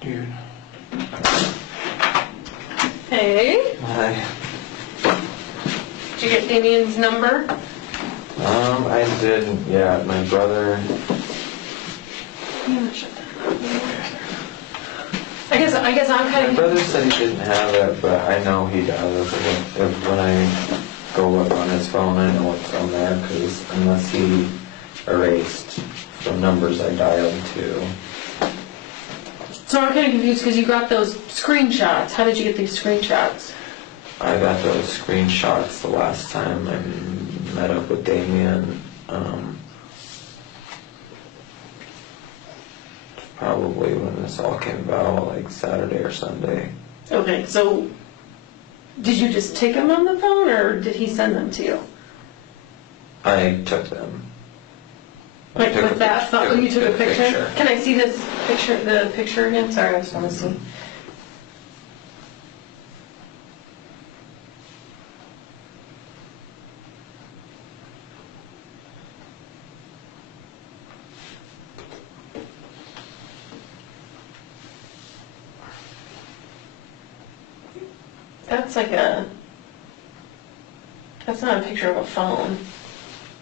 Dude. Hey. Hi. Did you get Damien's number? I did, yeah, my brother. Yeah, shut that. I guess I'm kind My of... brother said he didn't have it, but I know he does. If when I go look on his phone, I know what's on there, because unless he erased the numbers I dialed to. So I'm kind of confused because you got those screenshots. How did you get these screenshots? I got those screenshots the last time I met up with Damien. Probably when this all came about, like Saturday or Sunday. Okay, so did you just take them on the phone or did he send them to you? I took them. Like with that phone, you took a picture? Can I see this picture, the picture again? Sorry, I just want to see. That's not a picture of a phone.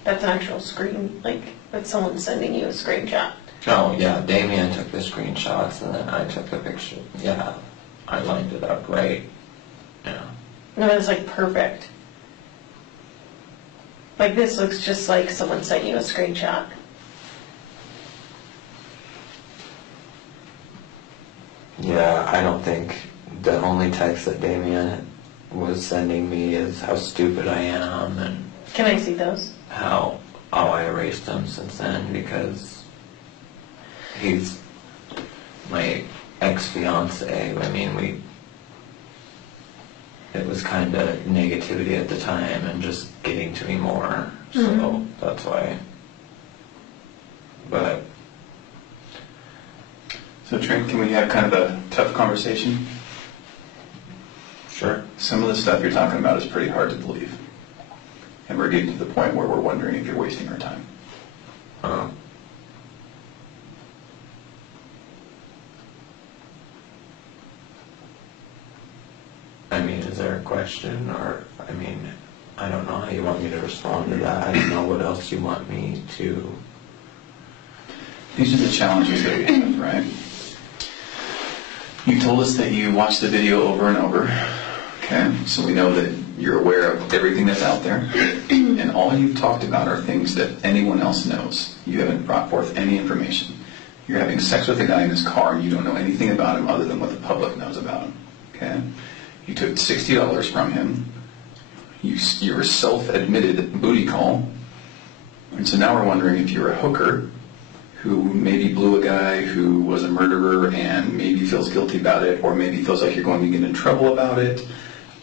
That's an actual screen, like, that's someone sending you a screenshot. Oh, yeah, Damien took the screenshots and then I took the picture. Yeah, I lined it up right. Yeah. No, it's like perfect. Like this looks just like someone sent you a screenshot. Yeah, I don't think the only text that Damien was sending me is how stupid I am and Can I see those? how I erased him since then because he's my ex-fiance. I mean, it was kind of negativity at the time and just getting to me more, so that's why. But So Trent, can we have kind of a tough conversation? sure. Some of the stuff you're talking about is pretty hard to believe. And we're getting to the point where we're wondering if you're wasting our time. I mean, is there a question or, I mean, I don't know how you want me to respond to that. I don't know what else you want me to. These are the challenges that we have, right? You told us that you watched the video over and over, okay? So we know that you're aware of everything that's out there, and all you've talked about are things that anyone else knows. You haven't brought forth any information. You're having sex with a guy in his car, and you don't know anything about him other than what the public knows about him, okay? You took $60 from him. You're a self-admitted booty call, and so now we're wondering if you're a hooker who maybe blew a guy who was a murderer and maybe feels guilty about it, or maybe feels like you're going to get in trouble about it.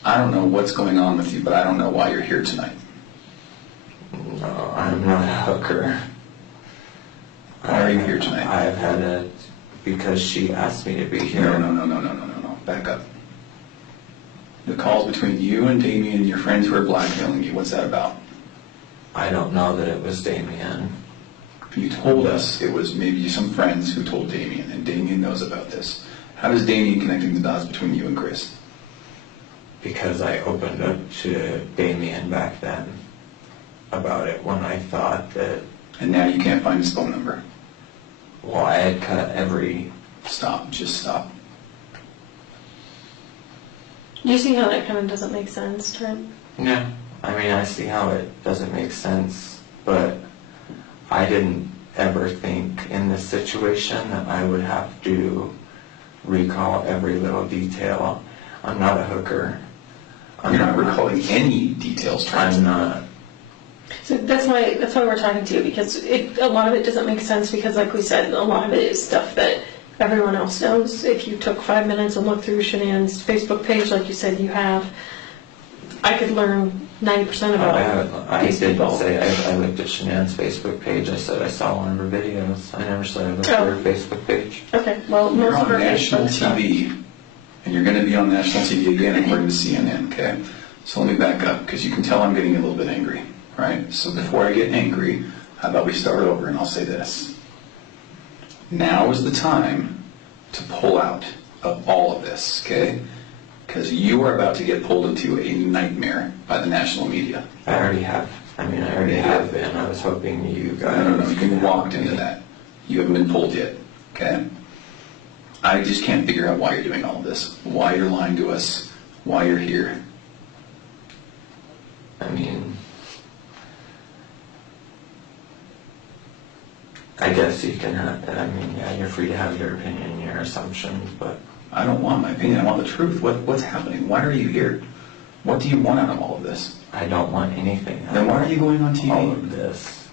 I don't know what's going on with you, but I don't know why you're here tonight. No, I'm not a hooker. Why are you here tonight? I've had it because she asked me to be here. No. Back up. The calls between you and Damien and your friends who are blackmailing you, what's that about? I don't know that it was Damien. You told us it was maybe some friends who told Damien, and Damien knows about this. How does Damien connecting the dots between you and Chris? Because I opened up to Damien back then about it when I thought that... And now you can't find his phone number. Well, I had cut every... Stop, just stop. You see how that kind of doesn't make sense, Trent? Yeah, I mean, I see how it doesn't make sense, but I didn't ever think in this situation that I would have to recall every little detail. I'm not a hooker. You're not recalling any details, Trent. I'm not. So that's why we're talking to you, because a lot of it doesn't make sense because, like we said, a lot of it is stuff that everyone else knows. If you took 5 minutes and looked through Shanann's Facebook page, like you said you have, I could learn 90% about these people. I didn't say I looked at Shanann's Facebook page. I said I saw one of her videos. I never said I looked at her Facebook page. Okay, well, You're most of her on national Facebook TV, and you're going to be on national TV again according to CNN, okay? So let me back up, because you can tell I'm getting a little bit angry, right? So before I get angry, how about we start over and I'll say this. Now is the time to pull out of all of this, okay? Because you are about to get pulled into a nightmare by the national media. I already have. I mean, I already have been. I was hoping you guys... No, you walked into that. You haven't been pulled yet, okay? I just can't figure out why you're doing all of this, why you're lying to us, why you're here. I mean, I guess you can have, I mean, yeah, you're free to have your opinion, your assumptions, but... I don't want my opinion, I want the truth. What's happening? Why are you here? What do you want out of all of this? I don't want anything. Then why are you going on TV? All of this.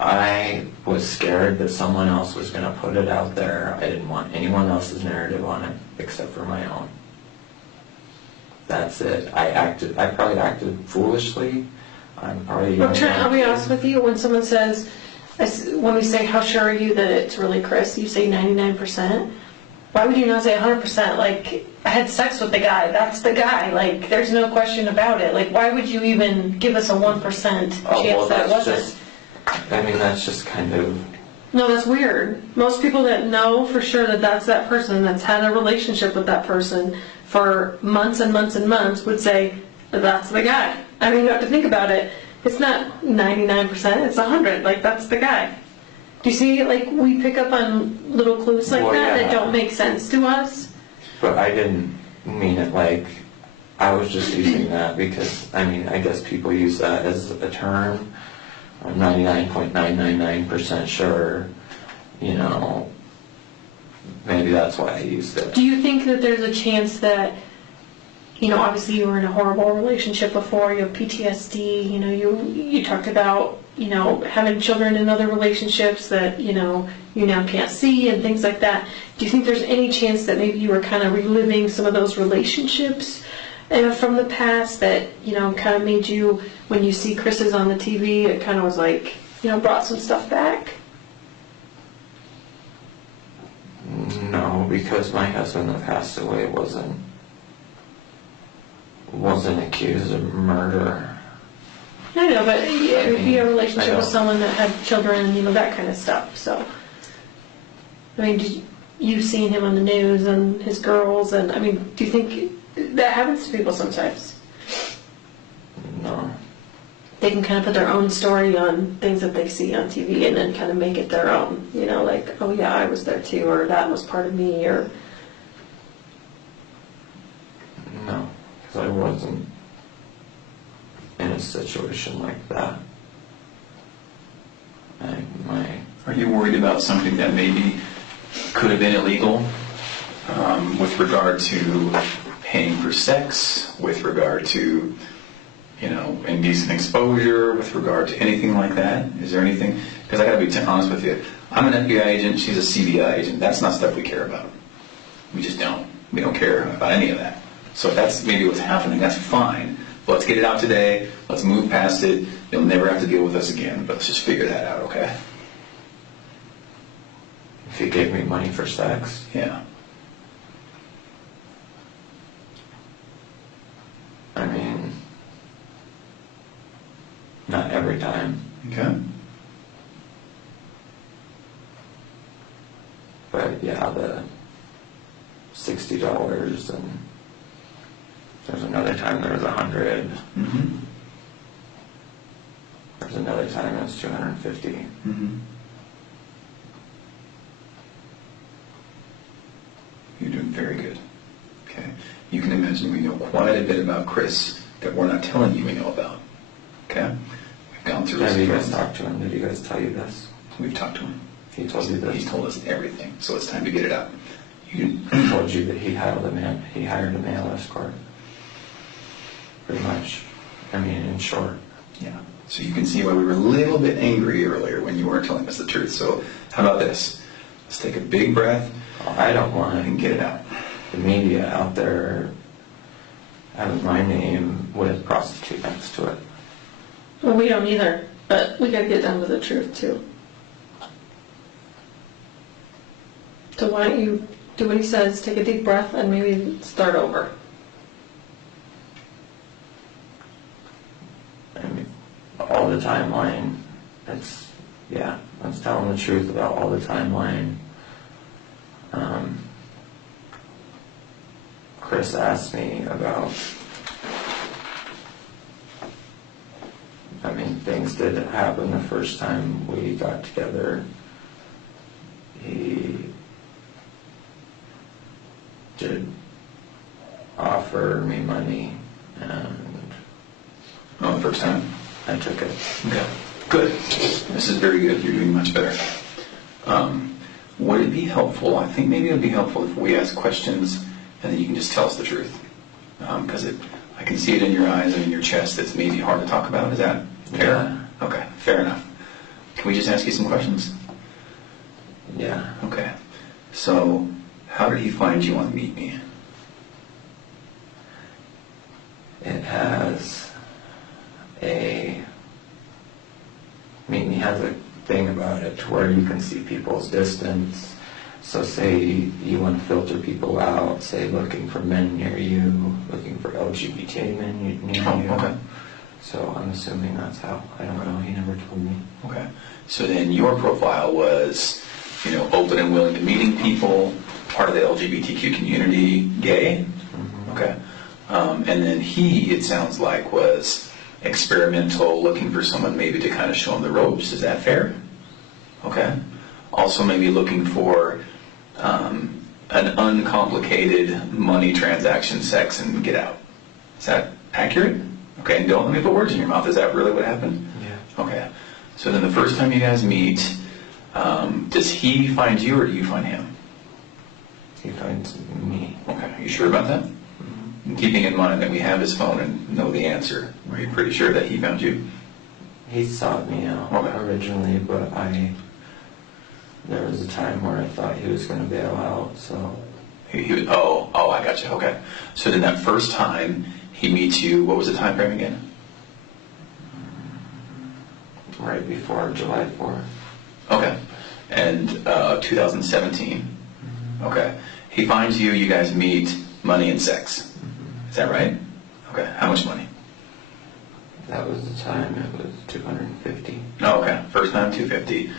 I was scared that someone else was going to put it out there. I didn't want anyone else's narrative on it except for my own. That's it. I probably acted foolishly. I'm probably... Well, Trent, I'll be honest with you, when someone says, when we say, how sure are you that it's really Chris, you say 99%. Why would you not say 100%? Like, I had sex with the guy. That's the guy. Like, there's no question about it. Like, why would you even give us a 1% chance that it wasn't? I mean, that's just kind of... No, that's weird. Most people that know for sure that that's that person, that's had a relationship with that person for months and months and months, would say, that's the guy. I mean, you have to think about it. It's not 99%, it's 100. Like, that's the guy. Do you see, like, we pick up on little clues like that don't make sense to us? But I didn't mean it like, I was just using that because, I mean, I guess people use that as a term. I'm 99.999% sure, you know, maybe that's why I used it. Do you think that there's a chance that, you know, obviously you were in a horrible relationship before, you have PTSD, you know, you talked about, you know, having children in other relationships that, you know, you now can't see and things like that. Do you think there's any chance that maybe you were kind of reliving some of those relationships from the past that, you know, kind of made you, when you see Chris's on the TV, it kind of was like, you know, brought some stuff back? No, because my husband that passed away wasn't accused of murder. I know, but if you have a relationship with someone that had children, you know, that kind of stuff, so. I mean, you've seen him on the news and his girls, and I mean, do you think that happens to people sometimes? No. They can kind of put their own story on things that they see on TV and then kind of make it their own, you know, like, oh yeah, I was there too, or that was part of me, or... No, because I wasn't in a situation like that. Are you worried about something that maybe could have been illegal with regard to paying for sex, with regard to, you know, indecent exposure, with regard to anything like that? Is there anything? Because I got to be honest with you. I'm an FBI agent. She's a CBI agent. That's not stuff we care about. We just don't. We don't care about any of that. So if that's maybe what's happening, that's fine. Let's get it out today. Let's move past it. You'll never have to deal with us again. But let's just figure that out, okay? If he gave me money for sex? Yeah. I mean, not every time. Okay. But yeah, the $60 and there's another time there was 100. Mm-hmm. There's another time it was 250. Mm-hmm. You're doing very good. Okay. You can imagine we know quite a bit about Chris that we're not telling you we know about. Okay. We've gone through his... Have you guys talked to him? Did you guys tell you this? We've talked to him. He told you this? He's told us everything. So it's time to get it out. He told you that he hired a male escort. Pretty much. I mean, in short. Yeah. So you can see why we were a little bit angry earlier when you weren't telling us the truth. So how about this? Let's take a big breath. I don't want and get it out. The media out there having my name with prostitute next to it. Well, we don't either, but we got to get down to the truth too. So why don't you do what he says, take a deep breath, and maybe start over. I mean, all the timeline, that's telling the truth about all the timeline. Chris asked me about, I mean, things did happen the first time we got together. He did offer me money, and Oh, the first time? I took it. Okay. Good. This is very good. You're doing much better. Would it be helpful? I think maybe it would be helpful if we ask questions and then you can just tell us the truth. Because I can see it in your eyes and in your chest that's maybe hard to talk about. Is that fair? Yeah. Okay, fair enough. Can we just ask you some questions? Yeah. Okay. So, how did he find you on Meet Me? It has Meet Me has a thing about it where you can see people's distance. So say you want to filter people out, say looking for men near you, looking for LGBT men near you. Okay. So I'm assuming that's how. I don't know. He never told me. Okay. So then your profile was, open and willing to meeting people, part of the LGBTQ community, gay. Mm-hmm. Okay. And then he, it sounds like, was experimental, looking for someone maybe to kind of show him the ropes. Is that fair? Okay. Also maybe looking for an uncomplicated money transaction, sex, and get out. Is that accurate? Okay, and don't let me put words in your mouth. Is that really what happened? Yeah. Okay. So then the first time you guys meet, does he find you or do you find him? He finds me. Okay. Are you sure about that? Mm-hmm. Keeping in mind that we have his phone and know the answer, are you pretty sure that he found you? He sought me out originally, but there was a time where I thought he was going to bail out, so. He was, I got you, okay. So then that first time he meets you, what was the time frame again? Right before July 4th. Okay. And 2017. Mm-hmm. Okay. He finds you, you guys meet, money and sex. Mm-hmm. Is that right? Okay. How much money? That was the time, it was $250. Oh, okay. First time, $250.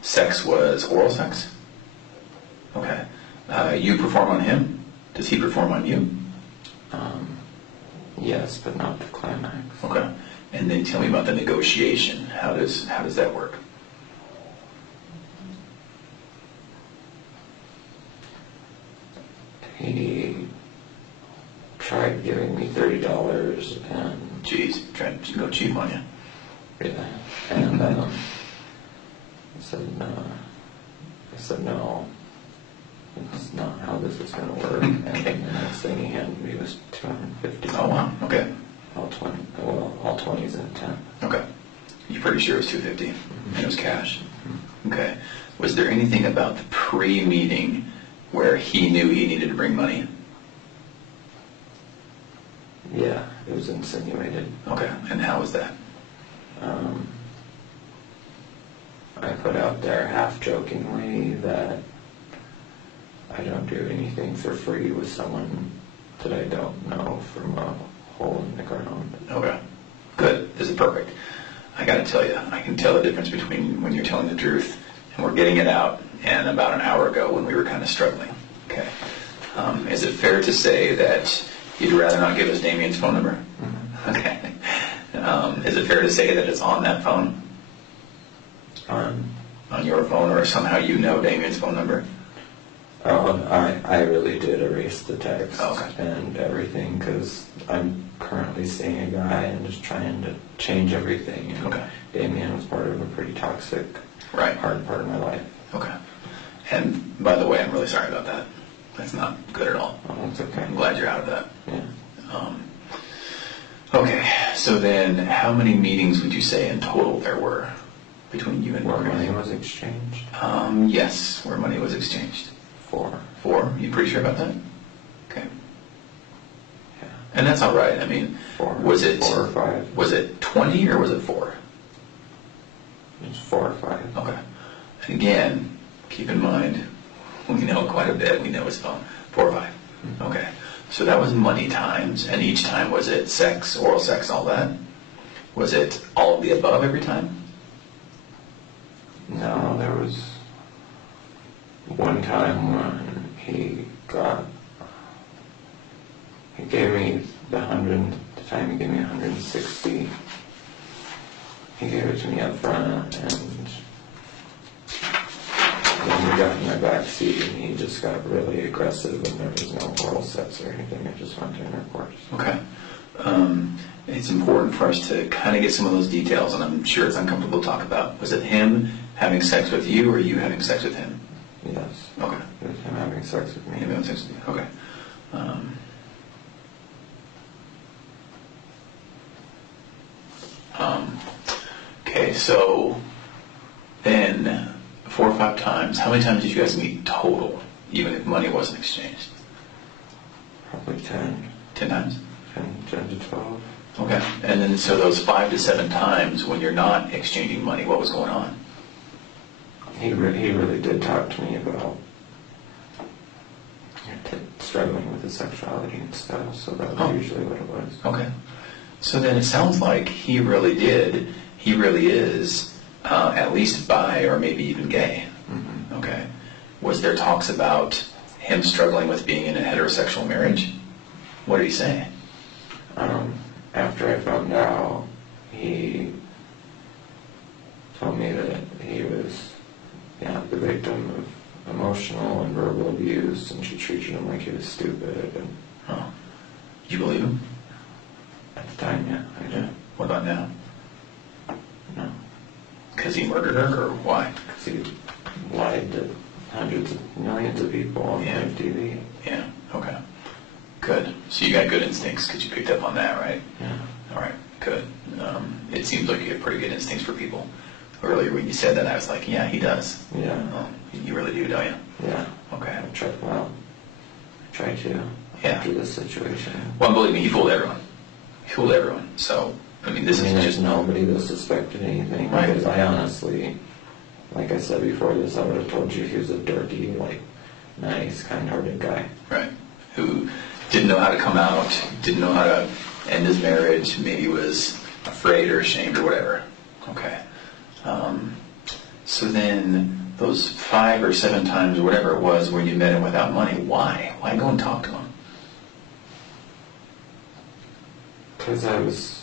Sex was oral sex? Okay. You perform on him? Does he perform on you? Yes, but not to climax. Okay. And then tell me about the negotiation. How does that work? He tried giving me $30 and Jeez, trying to go cheap on you. yeah, and I said no. I said no. It's not how this is going to work. And Okay. the next thing he handed me was $250. Oh, wow. Okay. All 20s and 10. Okay. You're pretty sure it was $250 and it was cash. Okay. Was there anything about the pre-meeting where he knew he needed to bring money? Yeah, it was insinuated. Okay. And how was that? I put out there half-jokingly that I don't do anything for free with someone that I don't know from a hole in the ground. Okay. Good. This is perfect. I got to tell you, I can tell the difference between when you're telling the truth and we're getting it out and about an hour ago when we were kind of struggling. Okay. Is it fair to say that you'd rather not give us Damien's phone number? Mm-hmm. Okay. Is it fair to say that it's on that phone? On your phone, or somehow you know Damien's phone number? Oh, I really did erase the text Okay. and everything because I'm currently seeing a guy and just trying to change everything. And Okay. Damien was part of a pretty toxic, Right. hard part of my life. Okay. And by the way, I'm really sorry about that. That's not good at all. Oh, it's okay. I'm glad you're out of that. Yeah. Okay, so then how many meetings would you say in total there were between you and Where Morgan? money was exchanged? Yes, where money was exchanged. 4. 4? You pretty sure about that? Okay. Yeah. And that's all right. I mean, 4. was it 4 or 5? Was it 20 or was it 4? It was 4 or 5. Okay. And again, keep in mind, we know quite a bit. We know his phone. 4 or 5. Mm-hmm. Okay. So that was money times, and each time was it sex, oral sex, all that? Was it all of the above every time? No, there was one time when he got time he gave me 160. He gave it to me up front, and then we got in my back seat, and he just got really aggressive, and there was no oral sex or anything. It just went to intercourse. Okay. It's important for us to kind of get some of those details, and I'm sure it's uncomfortable to talk about. Was it him having sex with you, or you having sex with him? Yes. Okay. It was him having sex with me. Him having sex with you. Okay. Okay, so then 4 or 5 times, how many times did you guys meet total, even if money wasn't exchanged? Probably 10. 10 times? 10 to 12. Okay, and then so those 5 to 7 times when you're not exchanging money, what was going on? He really did talk to me about struggling with his sexuality and stuff, so that was usually what it was. Okay. So then it sounds like he really is at least bi or maybe even gay. Mm-hmm. Okay. Was there talks about him struggling with being in a heterosexual marriage? What did he say? After I found out, he told me that he was the victim of emotional and verbal abuse, and she treated him like he was stupid. And Oh. You believe him? at the time, yeah, I did. What about now? No, Because he murdered her, or why? because he lied to hundreds of millions of people on Yeah. live TV. Yeah. Okay. Good. So you got good instincts because you picked up on that, right? Yeah. All right. Good. It seems like you have pretty good instincts for people. Earlier when you said that, I was like, yeah, he does. Yeah. Oh, you really do, don't you? Yeah. Okay. I try to Yeah. after this situation. Well, believe me, he fooled everyone. He fooled everyone. So, I mean, this is there's just nobody that suspected anything. Right. Because I honestly, like I said before this, I would have told you he was a dirty, nice, kind-hearted guy. right. Who didn't know how to come out, didn't know how to end his marriage, maybe was afraid or ashamed or whatever. Okay. So then, those 5 or 7 times or whatever it was where you met him without money, why? Why go and talk to him? Because I was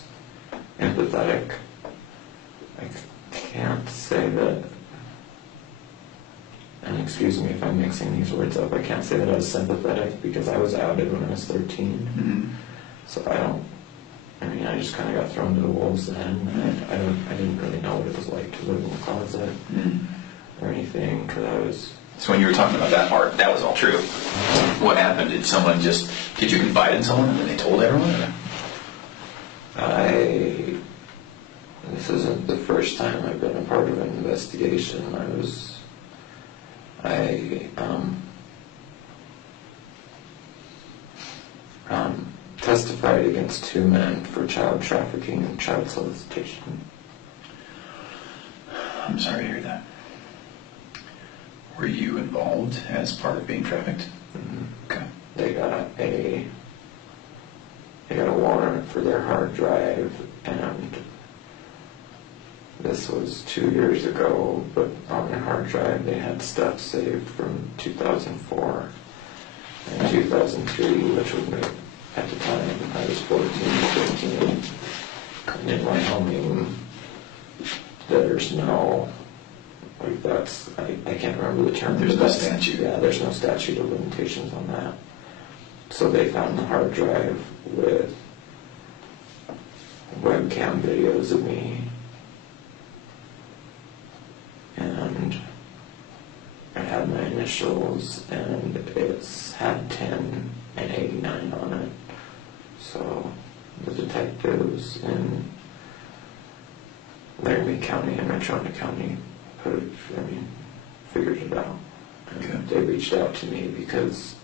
empathetic. I can't say that, and excuse me if I'm mixing these words up, I can't say that I was sympathetic because I was outed when I was 13. Mm-hmm. So I just kind of got thrown to the wolves then. I didn't really know what it was like to live in the closet or anything, because I was... So when you were talking about that part, that was all true. What happened? Did you confide in someone and then they told everyone? Or? This isn't the first time I've been a part of an investigation. I testified against 2 men for child trafficking and child solicitation. I'm sorry to hear that. Were you involved as part of being trafficked? Mm-hmm. Okay. They got a warrant for their hard drive, and this was 2 years ago, but on their hard drive they had stuff saved from 2004 and 2003, which would make, at the time, I was 14, 15, and in Wyoming, there's no, I can't remember the term. There's but no that's- statute. Yeah, there's no statute of limitations on that. So they found the hard drive with webcam videos of me, and it had my initials, and it's had 10 and 89 on it. So the detectives in Laramie County and Metro County figured it out. And Okay. they reached out to me because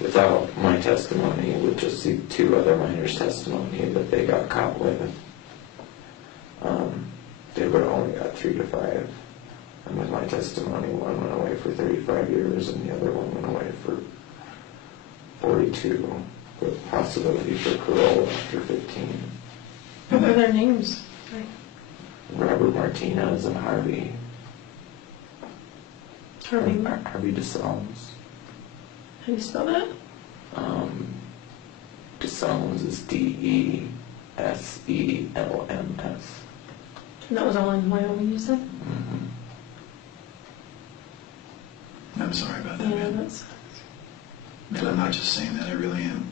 without my testimony, with just the 2 other minors' testimony that they got caught with, they would have only got 3 to 5. And with my testimony, one went away for 35 years and the other one went away for 42, with possibility for parole after 15. What were their names? Robert Martinez and Harvey. Harvey. Harvey DeSalms. How do you spell that? Selms is Deselms. And that was all in Wyoming, you said? Mm-hmm. I'm sorry about that, Yeah, man. that's... And I'm not just saying that, I really am.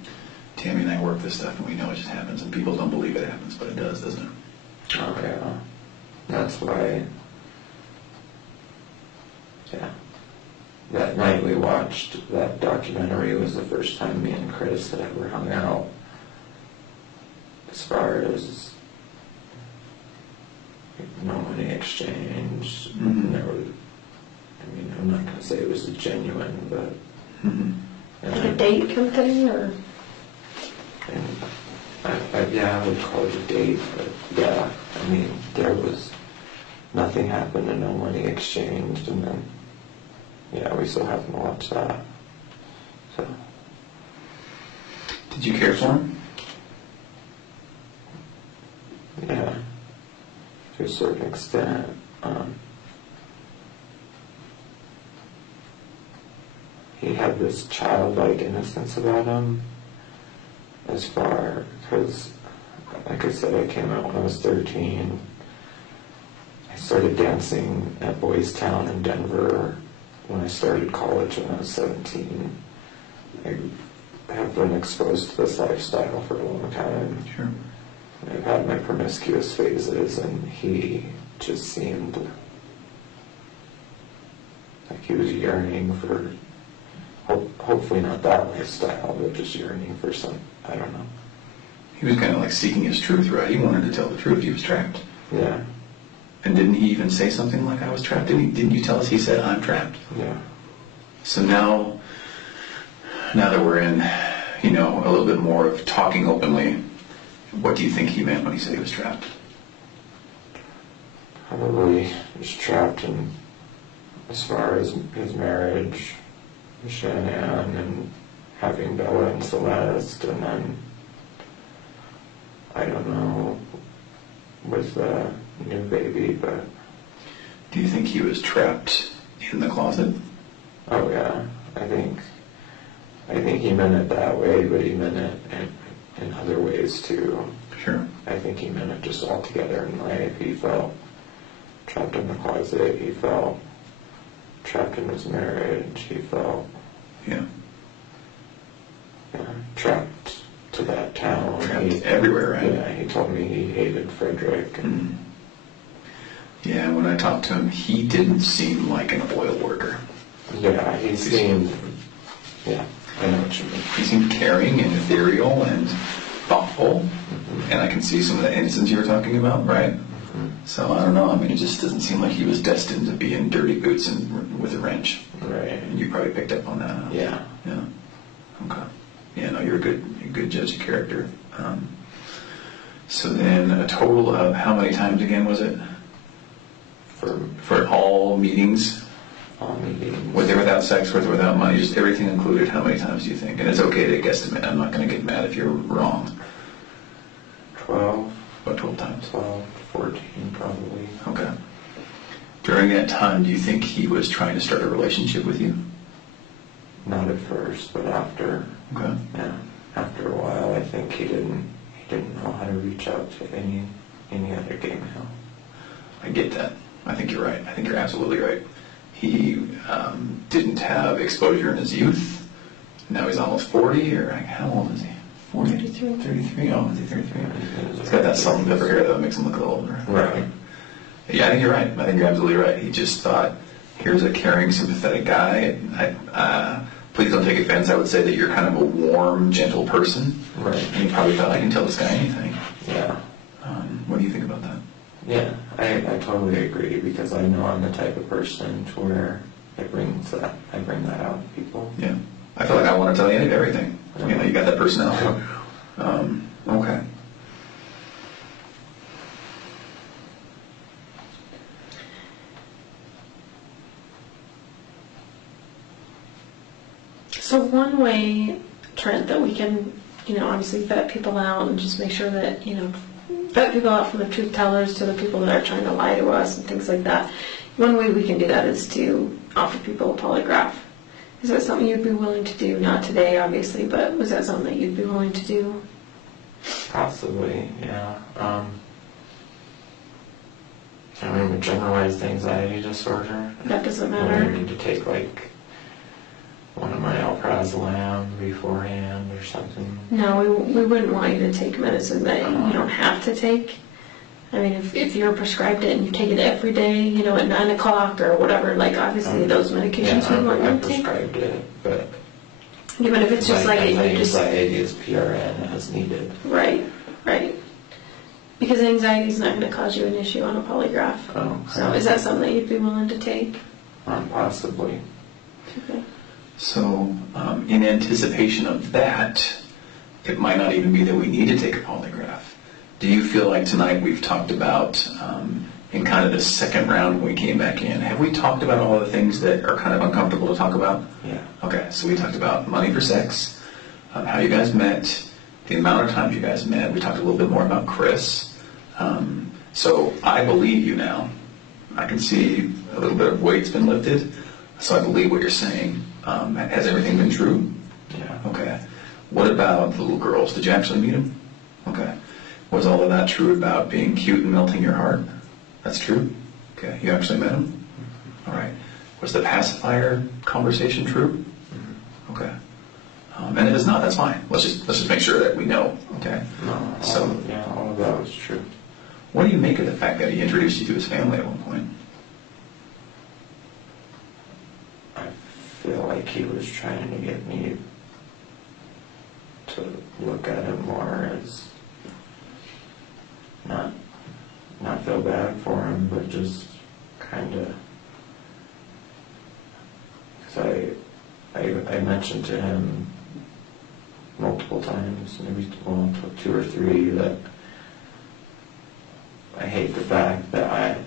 Tammy and I work this stuff and we know it just happens and people don't believe it happens, but it does, doesn't it? Oh yeah. That's why. Yeah. That night we watched that documentary was the first time me and Chris had ever hung out. As far as no money exchange, Mm-hmm. there was. I mean, I'm not gonna say it was a genuine, but. Mm-hmm. Like a date kind of thing, or? And yeah, I would call it a date, but yeah, I mean, there was nothing happened and no money exchanged, and then, yeah, we still haven't watched that. So, Did you care for him? yeah, to a certain extent. He had this childlike innocence about him, as far, because, like I said, I came out when I was 13. I started dancing at Boys Town in Denver when I started college when I was 17. I have been exposed to this lifestyle for a long time. Sure. I've had my promiscuous phases, and he just seemed like he was yearning for, hopefully not that lifestyle, but just yearning for some, I don't know. He was kind of like seeking his truth, right? He wanted to tell the truth. He was trapped. Yeah, And didn't he even say something like, I was trapped? Didn't you tell us he said, I'm trapped? yeah. So now that we're in, a little bit more of talking openly, what do you think he meant when he said he was trapped? Probably just trapped in, as far as his marriage, Shannon, and having Bella and Celeste, and then, I don't know, with the new baby, but... Do you think he was trapped in the closet? Oh yeah, I think he meant it that way, but he meant it in other ways too. Sure. I think he meant it just altogether in life. He felt trapped in the closet, he felt trapped in his marriage, he felt Yeah. trapped to that town. Trapped everywhere, right? Yeah, he told me he hated Frederick. And Yeah, when I talked to him, he didn't seem like an oil worker. yeah, he seemed, yeah, I know what you mean. He seemed caring and ethereal and thoughtful, and I can see some of the innocence you were talking about, right? So I don't know, it just doesn't seem like he was destined to be in dirty boots and with a wrench. Right. And you probably picked up on that, huh? Yeah. Yeah. Okay. Yeah, no, you're a good judge of character. So then a total of how many times again was it? For all meetings? All meetings. With or without sex, with or without money, just everything included, how many times do you think? And it's okay to guesstimate, I'm not going to get mad if you're wrong. 12. About 12 times. 12, 14 probably. Okay. During that time, do you think he was trying to start a relationship with you? Not at first, but after. Okay. Yeah. After a while, I think he didn't know how to reach out to any other gay male. I get that. I think you're right. I think you're absolutely right. He didn't have exposure in his youth. Now he's almost 40, or how old is he? 40? 33. 33? Oh, is he 33? He's got that salt and pepper hair that makes him look a little older. Right. Yeah, I think you're right. I think you're absolutely right. He just thought, here's a caring, sympathetic guy. Please don't take offense. I would say that you're kind of a warm, gentle person. Right. And he probably thought, I can tell this guy anything. Yeah. What do you think about that? Yeah, I totally agree, because I know I'm the type of person to where I bring that out in people. Yeah. I feel like I want to tell you everything. You got that personality. Okay. So one way, Trent, that we can, obviously vet people out and just make sure that, vet people out from the truth tellers to the people that are trying to lie to us and things like that. One way we can do that is to offer people a polygraph. Is that something you'd be willing to do? Not today, obviously, but was that something that you'd be willing to do? Possibly, yeah. I mean, with generalized anxiety disorder, That doesn't I matter. need to take like one of my alprazolam beforehand or something. No, we wouldn't want you to take medicine that you don't have to take. I mean, if you're prescribed it and you take it every day, you know, at 9 o'clock or whatever, like obviously those medications we want you I to take. prescribed it, but Even if it's just my like you just anxiety is PRN as needed. right. Because anxiety is not going to cause you an issue on a polygraph. Oh, So is that something that you'd be willing to take? Possibly. Okay. So, in anticipation of that, it might not even be that we need to take a polygraph. Do you feel like tonight we've talked about, in kind of the second round when we came back in, have we talked about all the things that are kind of uncomfortable to talk about? Yeah. Okay, so we talked about money for sex, how you guys met, the amount of times you guys met. We talked a little bit more about Chris. So I believe you now. I can see a little bit of weight's been lifted, so I believe what you're saying. Has everything been true? Yeah. Okay. What about the little girls? Did you actually meet them? Okay. Was all of that true about being cute and melting your heart? That's true? Okay. You actually met them? All right. Was the pacifier conversation true? Okay. And if it's not, that's fine. Let's just make sure that we know. Okay. No, So all of that was true. what do you make of the fact that he introduced you to his family at one point? I feel like he was trying to get me to look at him more as not feel bad for him, but just kind of, because I mentioned to him multiple times, maybe two or three, that I hate the fact that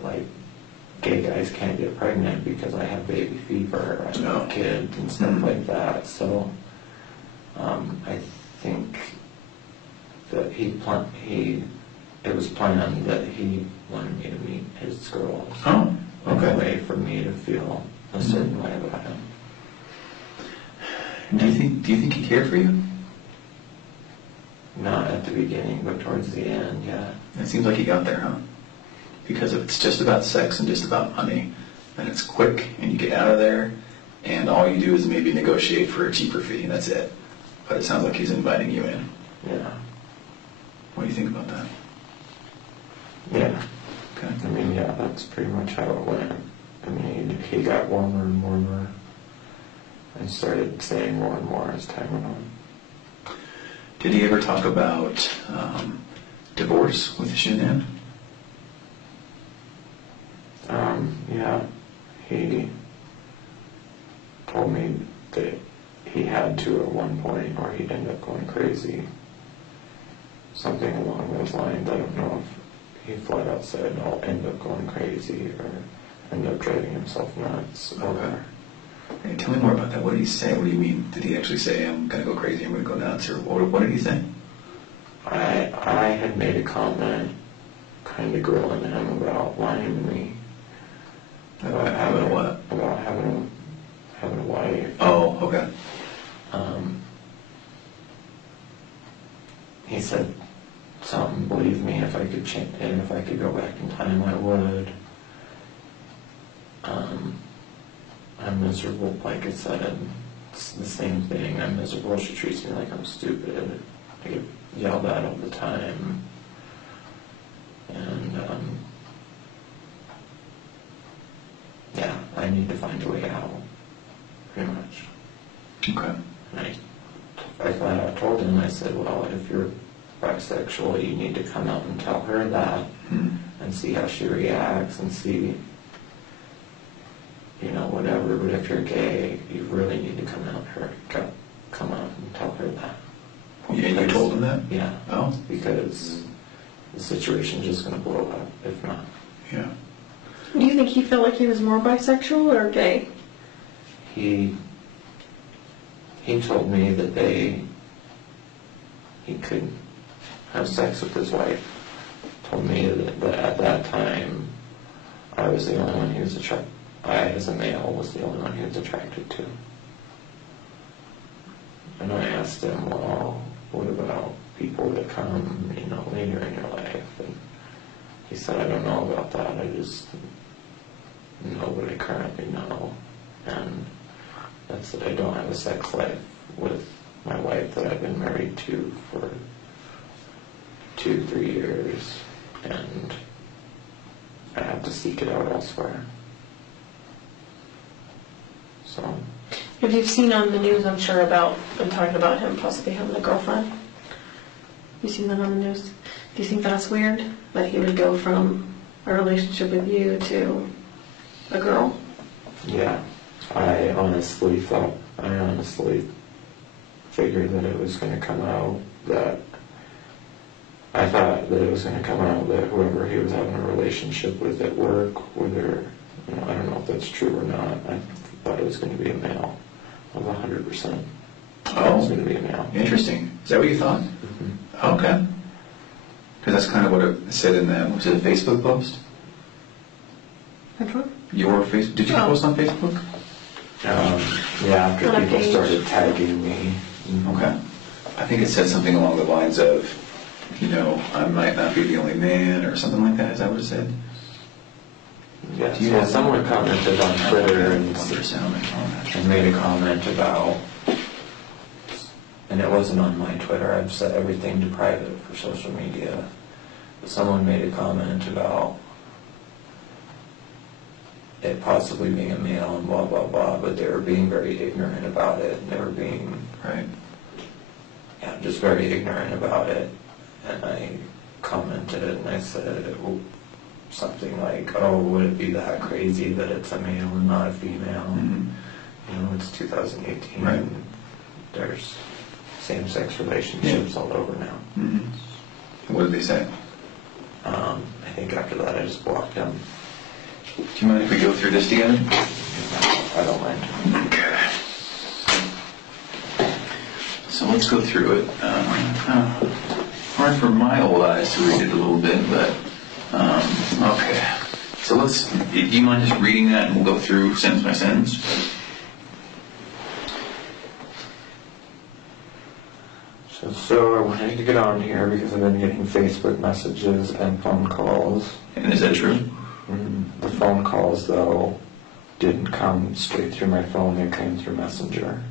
gay guys can't get pregnant because I have baby fever, I have kids and stuff like that. So I think that it was planned that he wanted me to meet his girls. Oh, okay. In a way for me to feel a certain way about him. Do you think he cared for you? Not at the beginning, but towards the end, yeah. It seems like he got there, huh? Because if it's just about sex and just about money, then it's quick and you get out of there, and all you do is maybe negotiate for a cheaper fee, and that's it. But it sounds like he's inviting you in. Yeah. What do you think about that? Yeah. Okay. I mean, yeah, that's pretty much how it went. I mean, he got warmer and warmer and started saying more and more as time went on. Did he ever talk about divorce with Shanann? Yeah, he told me that he had to at one point or he'd end up going crazy. Something along those lines. I don't know if he flat out said, I'll end up going crazy or end up driving himself nuts. Okay. Hey, tell me more about that. What did he say? What do you mean? Did he actually say, I'm going to go crazy, I'm going to go nuts? Or what did he say? I had made a comment kind of grilling him about lying to me. About having a what? About having a wife. Oh, okay. He said something, believe me, if I could change, and if I could go back in time, I would. I'm miserable, like I said. It's the same thing. I'm miserable. She treats me like I'm stupid. I get yelled at all the time. And, yeah, I need to find a way out, pretty much. Okay. And I flat out told him, I said, well, if you're bisexual, you need to come out and tell her that and see how she reacts and see, you know, whatever. But if you're gay, you really need to come out and tell her that. Yeah, you told him that? Yeah. Oh. Because the situation's just going to blow up if not. Yeah. Do you think he felt like he was more bisexual or gay? He told me that he could have sex with his wife. Told me that at that time I was the only one he was attracted. I, as a male, was the only one he was attracted to. And I asked him, well, what about people that come, later in your life. And he said, I don't know about that. I just know what I currently know. And that's that I don't have a sex life with my wife that I've been married to for 2-3 years. And I have to seek it out elsewhere. So. If you've seen on the news, I'm sure, about them talking about him possibly having a girlfriend. You seen that on the news? Do you think that's weird? That he would go from a relationship with you to a girl? Yeah. I honestly figured that it was going to come out that I thought that it was going to come out that whoever he was having a relationship with at work, whether, I don't know if that's true or not, I thought it was going to be a male. I was 100%. It was going to be a male. Interesting. Is that what you thought? Mm-hmm. Okay. Because that's kind of what it said in that, was it a Facebook post? Which one? Your Facebook? Did you post on Facebook? Yeah, after On a people page. started tagging me. Okay. I think it said something along the lines of, I might not be the only man, or something like that. Is that what it said? Yeah, so someone commented on Twitter and made a comment about, and it wasn't on my Twitter, I've set everything to private for social media, but someone made a comment about it possibly being a male and blah, blah, blah, but they were being very ignorant about it, and they were being, just very ignorant about it, and I commented and I said, something like, would it be that crazy that it's a male and not a female? Mm-hmm. It's 2018. Right. And there's same-sex relationships all over now. Mm-hmm. What did they say? I think after that I just blocked them. Do you mind if we go through this together? I don't mind. Okay. So let's go through it. Hard for my old eyes to read it a little bit, but okay. So do you mind just reading that and we'll go through sentence by sentence? So I wanted to get on here because I've been getting Facebook messages and phone calls. And is that true? The phone calls, though, didn't come straight through my phone. They came through Messenger.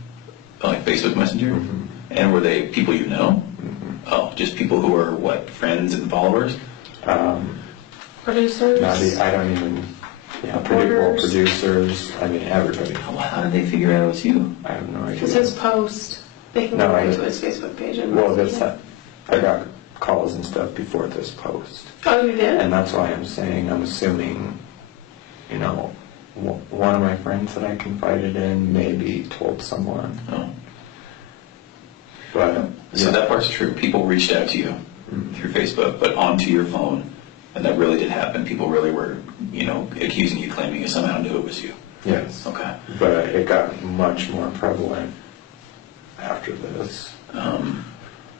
Like Facebook Messenger? Mm-hmm. And were they people you know? Mm-hmm. Oh, just people who are, friends and followers? Producers? I don't even... producers, everybody. How did they figure out it was you? I have no idea. Because his post, they can go into his Facebook page and I got calls and stuff before this post. Oh, you did? And that's why I'm assuming, one of my friends that I confided in maybe told someone. Oh. But So that part's true. People reached out to you through Facebook, but onto your phone, and that really did happen. People really were, accusing you, claiming you somehow knew it was you. Yes. Okay. But it got much more prevalent after this.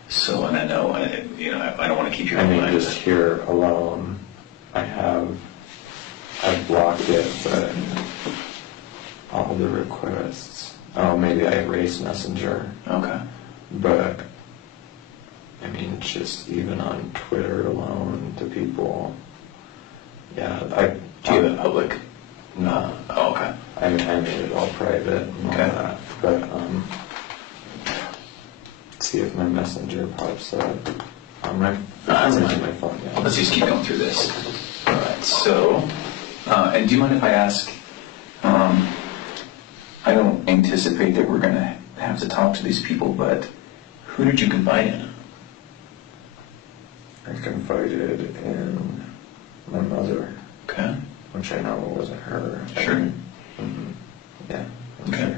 So, and I know, I don't want to keep you in mind. Just here alone, I've blocked it, but all the requests. Maybe I erased Messenger. Okay. But, just even on Twitter alone, the people, Do you have it public? No. Oh, okay. I made it all private and all that. But, see if my Messenger pops up on my phone. Yeah. Let's just keep going through this. All right, so, and do you mind if I ask, I don't anticipate that we're going to have to talk to these people, but who did you confide in? I confided in my mother. Okay. Which I know wasn't her. Sure. Yeah. Okay. Sure.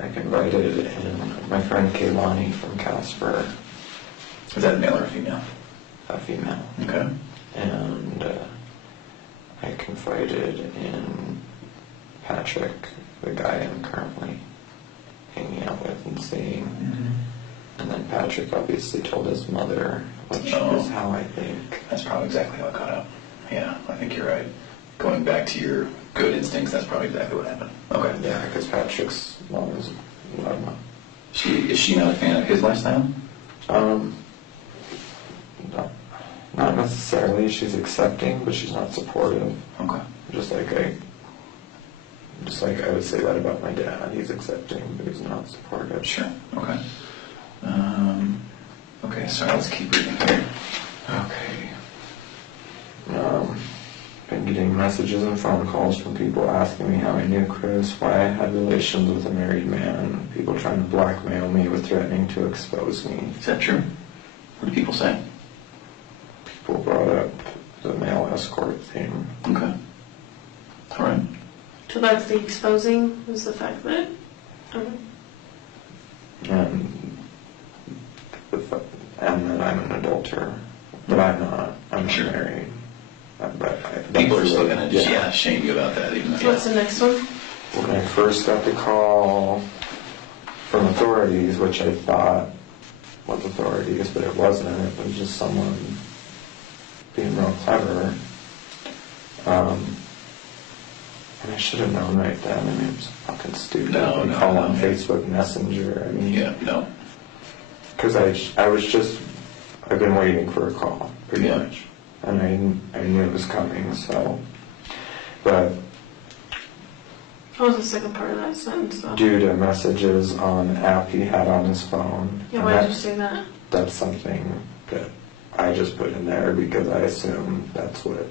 I confided in my friend Kaylani from Casper. Is that a male or a female? A female. Okay. And I confided in Patrick, the guy I'm currently hanging out with and seeing. And then Patrick obviously told his mother, which is how I think. That's probably exactly how it got out. Yeah, I think you're right. Going back to your good instincts, that's probably exactly what happened. Okay. Yeah, because Patrick's mom is a loud mom. Is she not a fan of his lifestyle? No, not necessarily. She's accepting, but she's not supportive. Okay. Just like I would say that about my dad. He's accepting, but he's not supportive. Sure. Okay. Okay, sorry, let's keep reading here. Okay. Been getting messages and phone calls from people asking me how I knew Chris, why I had relations with a married man, people trying to blackmail me with threatening to expose me. Is that true? What do people say? People brought up the male escort thing. Okay. All right. So that's the exposing, is the fact that, And that I'm an adulterer. But I'm not. I'm not married. People are still going to just shame you about that. Even so what's the next one? When I first got the call from authorities, which I thought was authorities, but it wasn't. It was just someone being real clever. And I should have known right then. I mean, it was fucking stupid. No, call on Facebook Messenger. I mean, yeah, no. Because I've been waiting for a call, pretty much. And I knew it was coming, so. But What was the second part of that sentence, though? due to messages on the app he had on his phone. Yeah, why did you say that? That's something that I just put in there because I assume that's what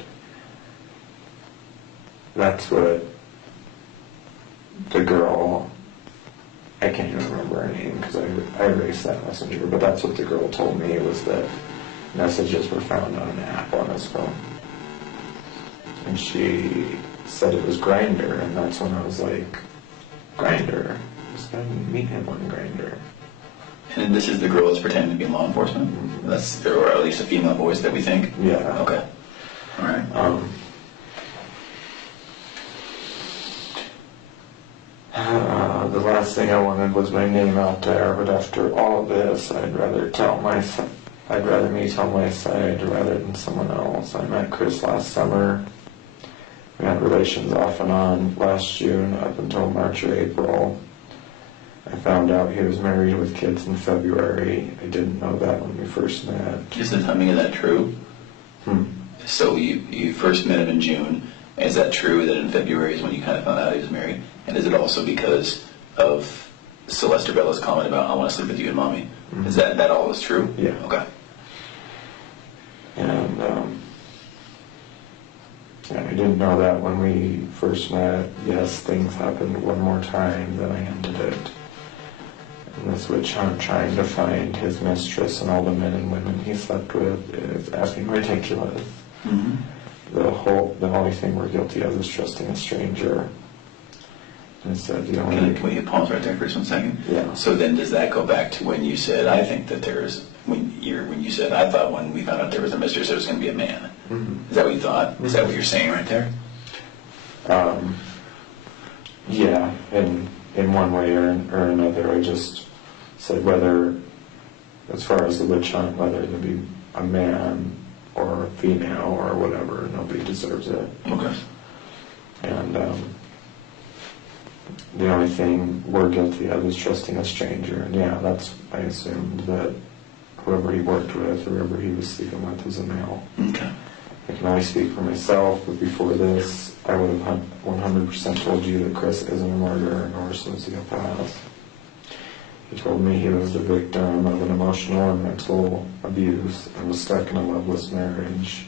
the girl, I can't even remember her name because I erased that messenger, but that's what the girl told me, was that messages were found on an app on his phone. And she said it was Grindr, and that's when I was like, Grindr? I didn't meet him on Grindr. And this is the girl that's pretending to be in law enforcement? Mm-hmm. That's, or at least a female voice that we think? Yeah. Okay. All right. The last thing I wanted was my name out there, but after all of this, I'd rather me tell my side rather than someone else. I met Chris last summer. We had relations off and on last June up until March or April. I found out he was married with kids in February. I didn't know that when we first met. Is the timing of that true? So you first met him in June. Is that true that in February is when you kind of found out he was married? And is it also because of Celeste or Bella's comment about, I want to sleep with you and mommy? Is that all is true? Yeah. Okay. And I didn't know that when we first met. Yes, things happened one more time, then I ended it. And this witch hunt trying to find his mistress and all the men and women he slept with is asking ridiculous. Mm-hmm. The only thing we're guilty of is trusting a stranger. Instead, Can we pause right there for just 1 second? Yeah. So then does that go back to when you said, I think that when you said, I thought when we found out there was a mistress, it was going to be a man. Mm-hmm. Is that what you thought? Is that what you're saying right there? Yeah, in one way or another. I just said whether, as far as the witch hunt, whether it be a man or a female or whatever, nobody deserves it. Okay. And the only thing we're guilty of is trusting a stranger. And yeah, I assumed that whoever he worked with, whoever he was sleeping with, was a male. Okay. I can only speak for myself, but before this, I would have 100% told you that Chris isn't a murderer nor a sociopath. He told me he was the victim of an emotional and mental abuse and was stuck in a loveless marriage,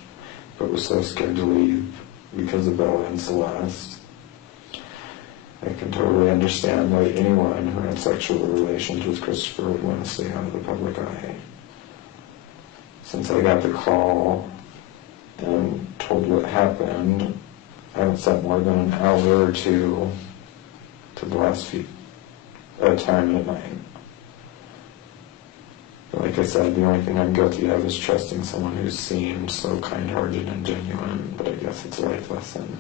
but was so scared to leave because of Bella and Celeste. I can totally understand why anyone who had sexual relations with Christopher would want to stay out of the public eye. Since I got the call and told what happened, I haven't slept more than an hour or two to the last time at night. But like I said, the only thing I'm guilty of is trusting someone who seemed so kind-hearted and genuine, but I guess it's a life lesson.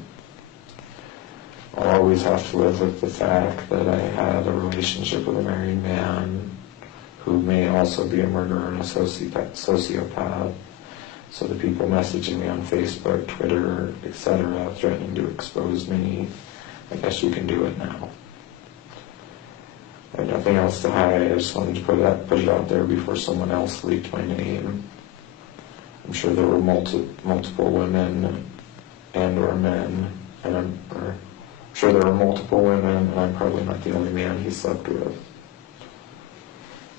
I'll always have to live with the fact that I had a relationship with a married man who may also be a murderer and a sociopath. So the people messaging me on Facebook, Twitter, etc., threatening to expose me, I guess you can do it now. I had nothing else to hide. I just wanted to put it out there before someone else leaked my name. I'm sure there were multiple women and/or men, and I'm sure there were multiple women, and I'm probably not the only man he slept with.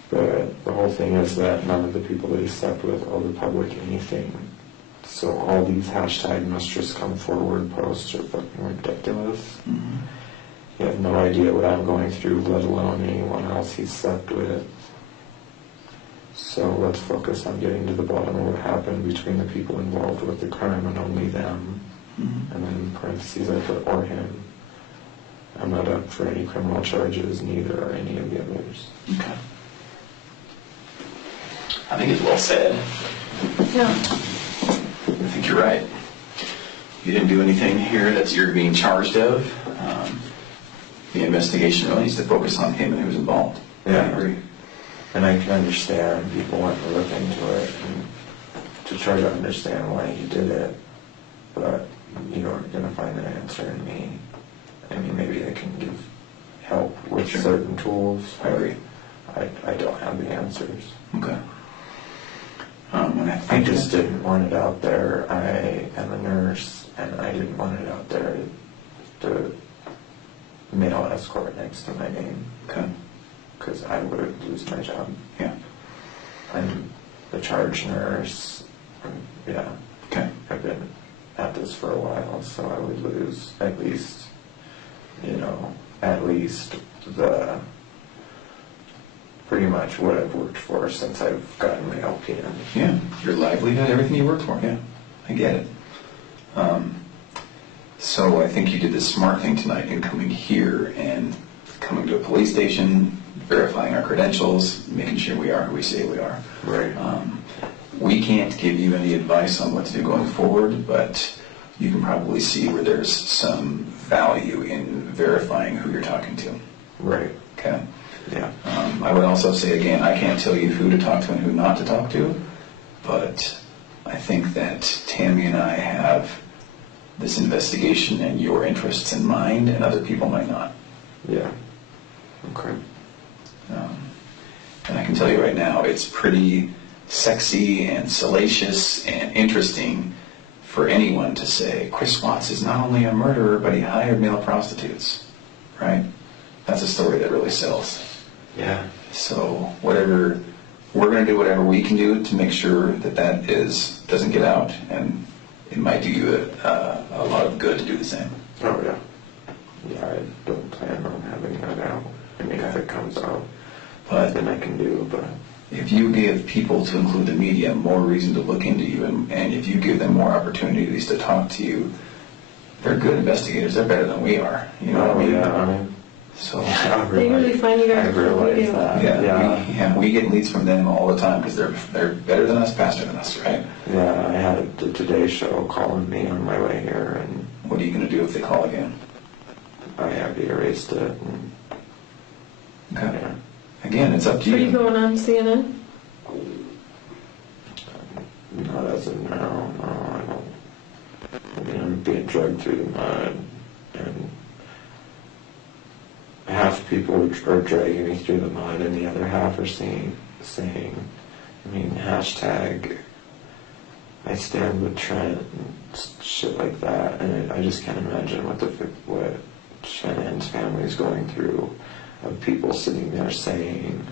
But the whole thing is that none of the people that he slept with owe the public anything. So all these hashtag must just come forward posts are fucking ridiculous. Mm-hmm. You have no idea what I'm going through, let alone anyone else he slept with. So let's focus on getting to the bottom of what happened between the people involved with the crime and only them. Mm-hmm. And then in parentheses I put or him. I'm not up for any criminal charges, neither are any of the others. Okay. I think it's well said. Yeah. I think you're right. You didn't do anything here that you're being charged of. The investigation really needs to focus on him and who's involved. Yeah. I agree. And I can understand people want to look into it and to try to understand why he did it, but you aren't going to find an answer in me. I mean, maybe they can give help with certain tools. I agree. I don't have the answers. Okay. I just didn't want it out there. I am a nurse, and I didn't want it out there to male escort next to my name. Okay. Because I would lose my job. Yeah. I'm the charge nurse. Yeah. Okay. I've been at this for a while, so I would lose at least the pretty much what I've worked for since I've gotten my LPN. Yeah. Your livelihood, everything you worked for. Yeah. I get it. So I think you did the smart thing tonight in coming here and coming to a police station, verifying our credentials, making sure we are who we say we are. Right. We can't give you any advice on what to do going forward, but you can probably see where there's some value in verifying who you're talking to. Right. Okay? Yeah. I would also say, again, I can't tell you who to talk to and who not to talk to, but I think that Tammy and I have this investigation and your interests in mind, and other people might not. Yeah. Okay. And I can tell you right now, it's pretty sexy and salacious and interesting for anyone to say, Chris Watts is not only a murderer, but he hired male prostitutes, right? That's a story that really sells. Yeah. So we're going to do whatever we can do to make sure that doesn't get out, and it might do you a lot of good to do the same. Oh, yeah. Yeah, I don't plan on having that out. I mean, if it comes out, then I can do, but... If you give people, to include the media, more reason to look into you, and if you give them more opportunities to talk to you, they're good investigators. They're better than we are. You know what I mean? Yeah, So They usually find you guys I before we realize do. that. we get leads from them all the time because they're better than us, faster than us, right? Yeah, I had the Today Show calling me on my way here, and What are you going to do if they call again? I already erased it. And, Okay. yeah. Again, it's up to Are you you. going on CNN? Not as of now, no, I don't. I mean, I'm being dragged through the mud, and half the people are dragging me through the mud, and the other half are saying, I mean, hashtag I stand with Trent and shit like that, and I just can't imagine what Shannon's family is going through, of people sitting there saying,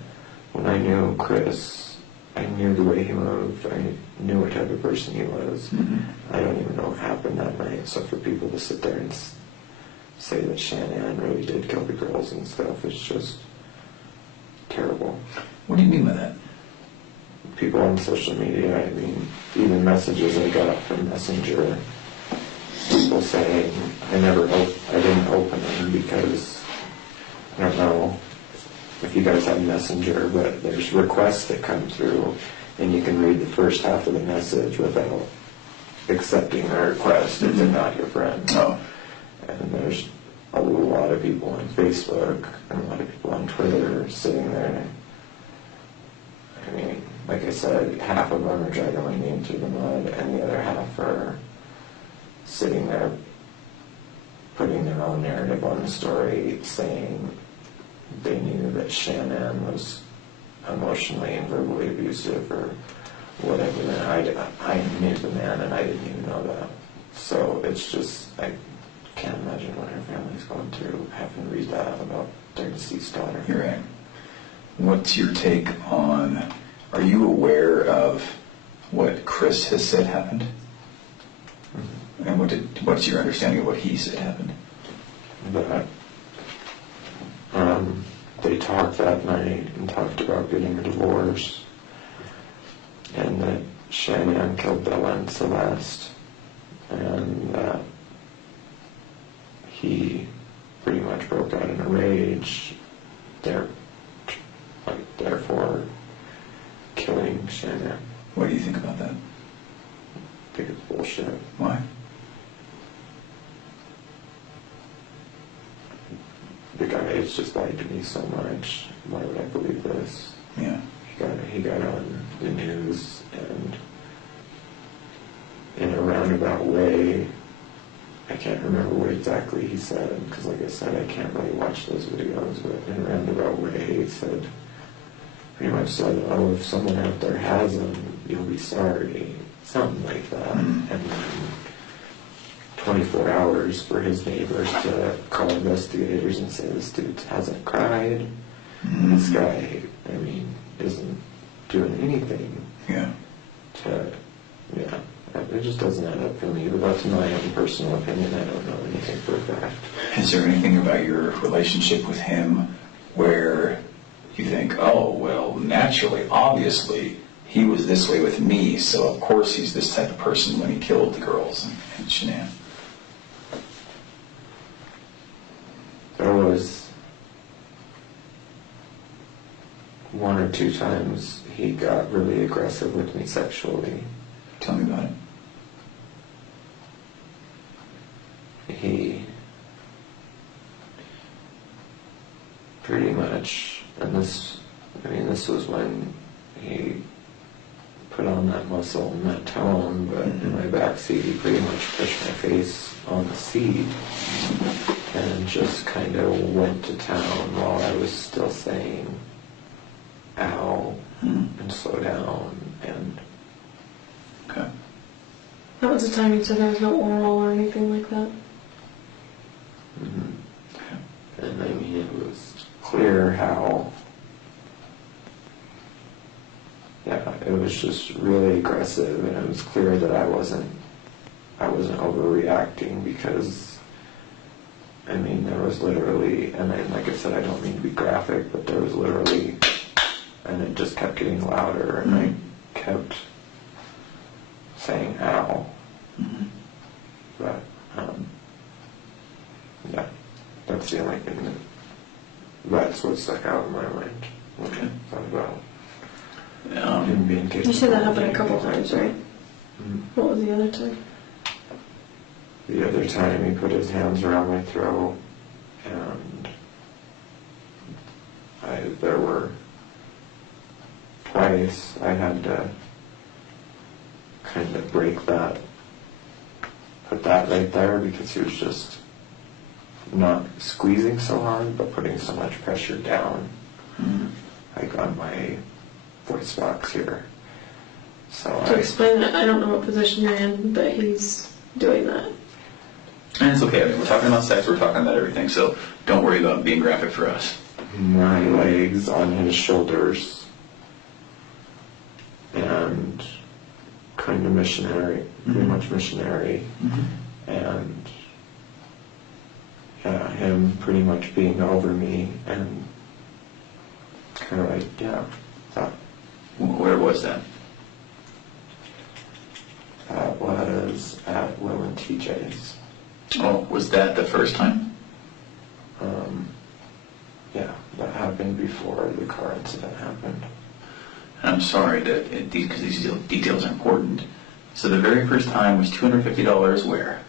when I knew Chris, I knew the way he moved, I knew what type of person he was. Mhm. I don't even know what happened that night, so for people to sit there and say that Shannon really did kill the girls and stuff, it's just terrible. What do you mean by that? People on social media, I mean, even messages I got from Messenger, people saying I didn't open them because I don't know if you guys have Messenger, but there's requests that come through, and you can read the first half of the message without accepting the request if they're not your friend. Oh. And there's a lot of people on Facebook and a lot of people on Twitter sitting there. I mean, like I said, half of them are dragging my name through the mud, and the other half are sitting there putting their own narrative on the story, saying they knew that Shannon was emotionally and verbally abusive or whatever. And I knew the man, and I didn't even know that. So it's just, I can't imagine what her family's going through having to read that about their deceased daughter. You're right. What's your take on, are you aware of what Chris has said happened? Mm-hmm. And what's your understanding of what he said happened? That they talked that night and talked about getting a divorce, and that Shannon killed Bella and Celeste, and that he pretty much broke out in a rage, therefore killing Shannon. What do you think about that? I think it's bullshit. Why? The guy has just lied to me so much. Why would I believe this? Yeah. He got on the news, and in a roundabout way, I can't remember what exactly he said, because like I said, I can't really watch those videos, but in a roundabout way, he pretty much said, oh, if someone out there has them, you'll be sorry. Something like that. Mm-hmm. And then 24 hours for his neighbors to call investigators and say this dude hasn't cried. Mm-hmm. This guy, I mean, isn't doing anything. Yeah. It just doesn't add up for me, but that's my own personal opinion. I don't know anything for a fact. Is there anything about your relationship with him where you think, oh, well, naturally, obviously, he was this way with me, so of course he's this type of person when he killed the girls and Shanann? There was one or two times he got really aggressive with me sexually. Tell me about it. He pretty much, and this was when he put on that muscle and that tone, but in my backseat he pretty much pushed my face on the seat and just kind of went to town while I was still saying ow and slow down. And okay. That was the time you said there was no oral or anything like that? Mm-hmm. And I mean, it was clear how, it was just really aggressive, and it was clear that I wasn't overreacting, because I mean, there was literally, and like I said, I don't mean to be graphic, but there was literally, and it just kept getting louder, and I kept saying ow. Mm-hmm. But that's the only thing that's what stuck out in my mind when I thought about him being capable. You said that happened a couple times, right? Mm-hmm. What was the other time? The other time he put his hands around my throat, and there were twice I had to kind of break that, put that right there, because he was just not squeezing so hard, but putting so much pressure down, like on my voice box here. So to explain that, I don't know what position you're in, but he's doing that. And it's okay. I mean, we're talking about sex. We're talking about everything. So don't worry about being graphic for us. My legs on his shoulders, and kind of missionary, pretty much missionary, and him pretty much being over me, and kind of like, that. Where was that? That was at Will and TJ's. Oh, was that the first time? That happened before the car incident happened. I'm sorry, because these details are important. So the very first time was $250 where?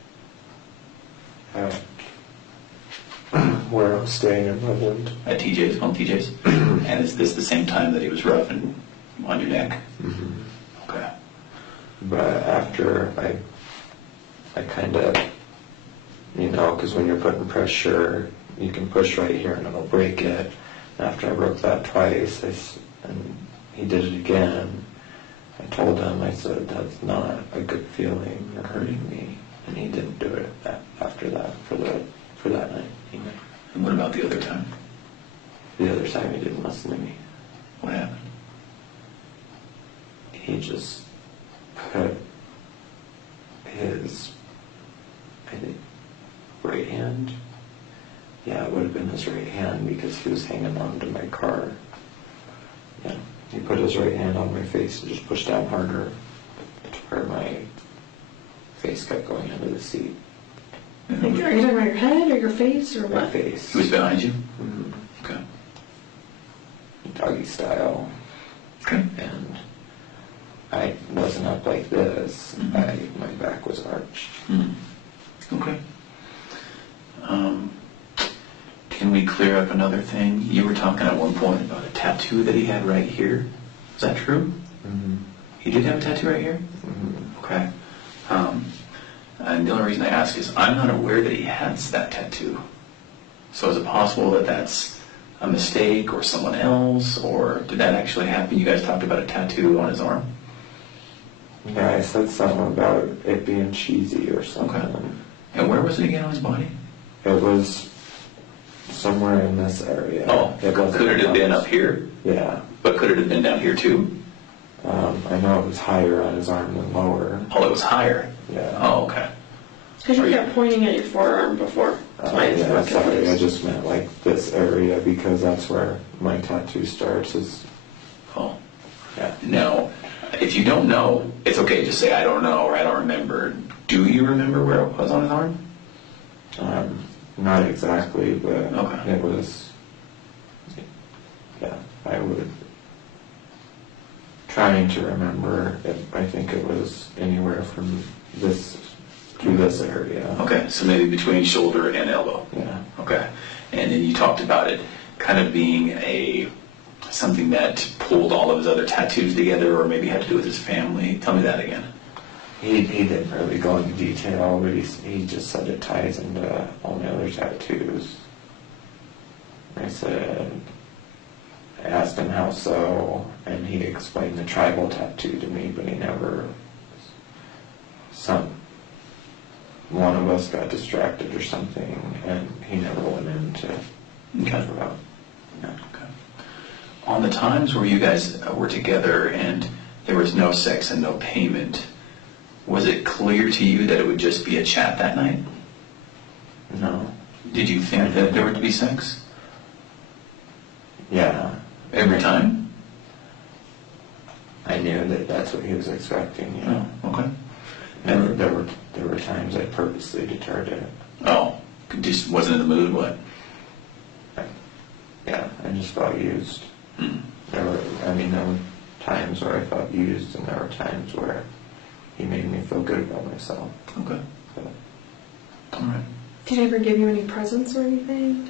Where I'm staying in Loveland. At TJ's, home TJ's? And is this the same time that he was rough and on your neck? Mm-hmm. Okay. But after I kind of, because when you're putting pressure, you can push right here and it'll break it. after I broke that twice, and he did it again, I told him, I said, that's not a good feeling, you're hurting me. And he didn't do it after that, for that night. And what about the other time? The other time he didn't listen to me. What happened? He just put his, I think, right hand. Yeah, it would have been his right hand because he was hanging on to my car. Yeah, he put his right hand on my face and just pushed down harder to where my face kept going into the seat. Like, are you talking about your head or your face or My what? face. He was behind you? Mhm. Okay. Doggy style. Okay. And I wasn't up like this. Mm-hmm. My back was arched. Okay. Can we clear up another thing? You were talking at one point about a tattoo that he had right here. Is that true? Mm-hmm. He did have a tattoo right here? Mm-hmm. Okay. And the only reason I ask is I'm not aware that he has that tattoo. So is it possible that that's a mistake or someone else, or did that actually happen? You guys talked about a tattoo on his arm? Yeah, I said something about it being cheesy or something. Okay. And where was it again on his body? It was somewhere in this area. Oh, It wasn't could it have been much. up here? Yeah. But could it have been down here too? I know it was higher on his arm than lower. Oh, it was higher. Yeah. Oh, okay. Because you kept pointing at your forearm before. That's why it's Yeah, more sorry, I confused. just meant like this area because that's where my tattoo starts is, Oh. yeah. Now, if you don't know, it's okay. Just say, I don't know, or I don't remember. Do you remember where it was on his arm? Not exactly, but Okay. it was, yeah, I would, trying to remember, I think it was anywhere from this to this area. Okay, so maybe between shoulder and elbow. Yeah. Okay. And then you talked about it kind of being something that pulled all of his other tattoos together, or maybe had to do with his family. Tell me that again. He didn't really go into detail, but he just said it ties into all my other tattoos. I asked him how so, and he explained the tribal tattoo to me, but he never, one of us got distracted or something, and he never went into talk about. No. Okay. On the times where you guys were together and there was no sex and no payment, was it clear to you that it would just be a chat that night? No. Did you think that there would be sex? Yeah. Every time? I knew that that's what he was expecting, yeah. Oh, okay. And there were times I purposely deterred it. Oh, just wasn't in the mood, what? Yeah, I just felt used. Hmm. There were times where I felt used, and there were times where he made me feel good about myself. Okay. So, All right. Did he ever give you any presents or anything?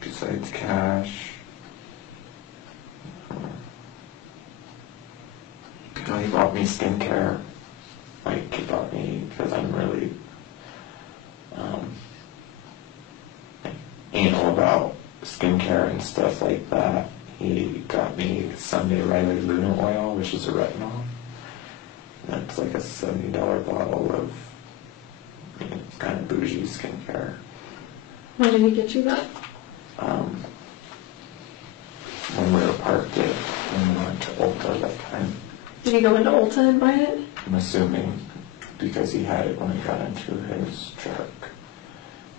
besides cash, he bought me skincare. Like, he bought me, because I'm really anal about skincare and stuff like that. He got me Sunday Riley Luna oil, which is a retinol. That's like a $70 bottle of kind of bougie skincare. When did he get you that? When we were parked at, when we went to Ulta that time. Did he go into Ulta and buy it? I'm assuming because he had it when I got into his truck.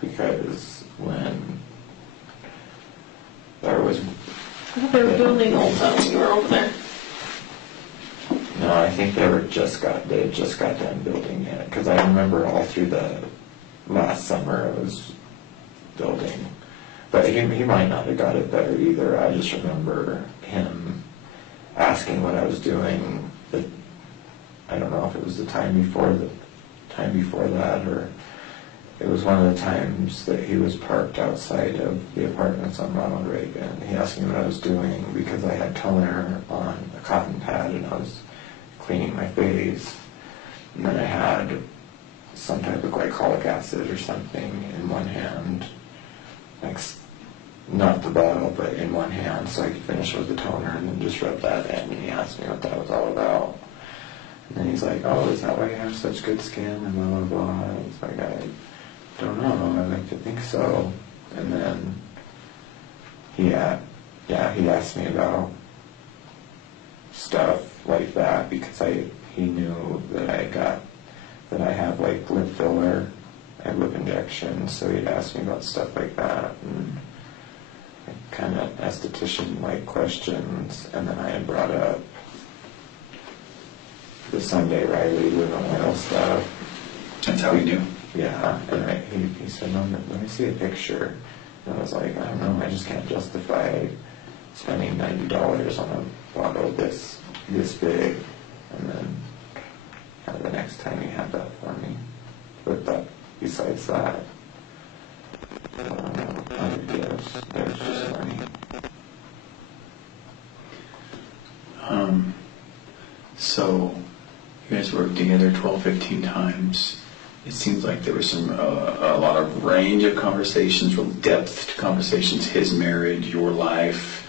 Because when there was... I thought they were building Ulta when you were over there. No, I think they had just got done building it. Because I remember all through the last summer it was building. But he might not have got it there either. I just remember him asking what I was doing. I don't know if it was the time before that, or it was one of the times that he was parked outside of the apartments on Ronald Reagan. He asked me what I was doing because I had toner on a cotton pad and I was cleaning my face. And then I had some type of glycolic acid or something in one hand, like not the bottle, but in one hand, so I could finish with the toner and then just rub that in. And he asked me what that was all about. And then he's like, "Oh, is that why you have such good skin?" And blah, blah, blah. I was like, "I don't know. I like to think so." And then he asked me about stuff like that because he knew that I have like lip filler and lip injections, so he'd ask me about stuff like that and kind of esthetician-like questions. And then I had brought up the Sunday Riley living oil stuff. That's how he knew. Yeah, and he said, "No, let me see a picture." And I was like, "I don't know, I just can't justify spending $90 on a bottle this big." And then the next time he had that for me. But besides that, other gifts, there's just money. So you guys worked together 12, 15 times. It seems like there was a lot of range of conversations, real depth to conversations, his marriage, your life,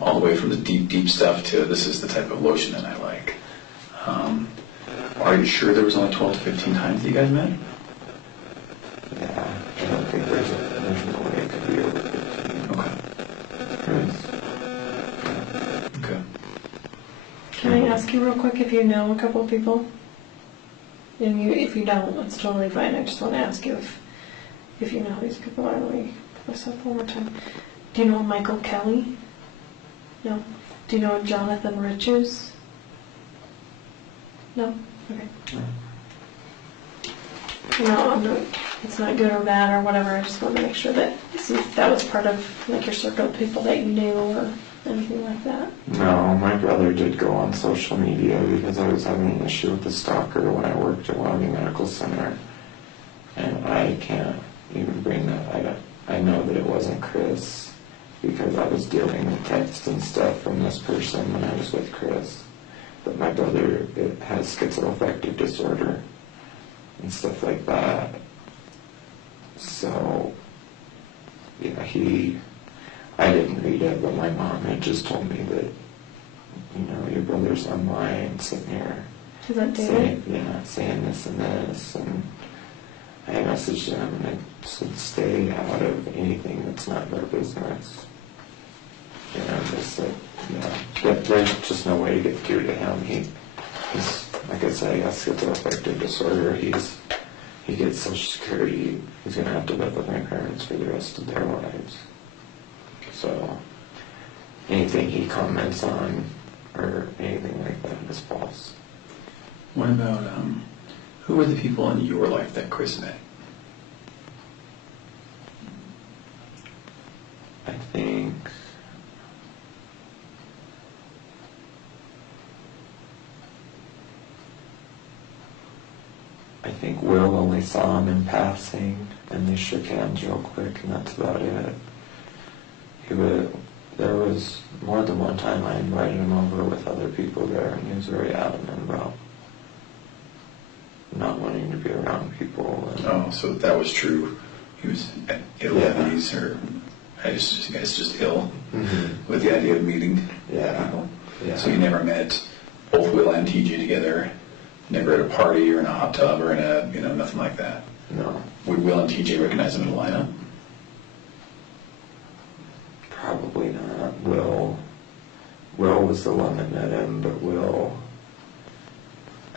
all the way from the deep, deep stuff to this is the type of lotion that I like. Are you sure there was only 12 to 15 times that you guys met? Yeah, I don't think there's no way it could be over 15. Okay. Okay. Can I ask you real quick if you know a couple of people? And if you don't, it's totally fine. I just want to ask you if you know who these people are. Let me put this up one more time. Do you know Michael Kelly? No. Do you know Jonathan Riches? No? Okay. No, it's not good or bad or whatever. I just want to make sure that, see if that was part of like your circle of people that you knew or anything like that. No, my brother did go on social media because I was having an issue with the stalker when I worked at Wyoming Medical Center. And I can't even bring that. I know that it wasn't Chris because I was dealing with text and stuff from this person when I was with Chris. But my brother has schizoaffective disorder and stuff like that. So, yeah, I didn't read it, but my mom had just told me that, your brother's online sitting here saying this and this, and I messaged him and I said, "Stay out of anything that's not their business." Just said, there's just no way to get through to him. He's, like I said, he has schizoaffective disorder. He gets Social Security. He's going to have to live with my parents for the rest of their lives. So anything he comments on or anything like that is false. What about, who were the people in your life that Chris met? I think Will only saw him in passing, and they shook hands real quick, and that's about it. There was more than one time I invited him over with other people there, and he was very adamant about not wanting to be around people. Oh, so that was true. He was ill at ease, or I guess just ill with the idea of meeting people. Yeah. So you never met both Will and TJ together. Never at a party or in a hot tub or in a, nothing like that. No. Would Will and TJ recognize him in a lineup? Probably not. Will was the one that met him, but Will,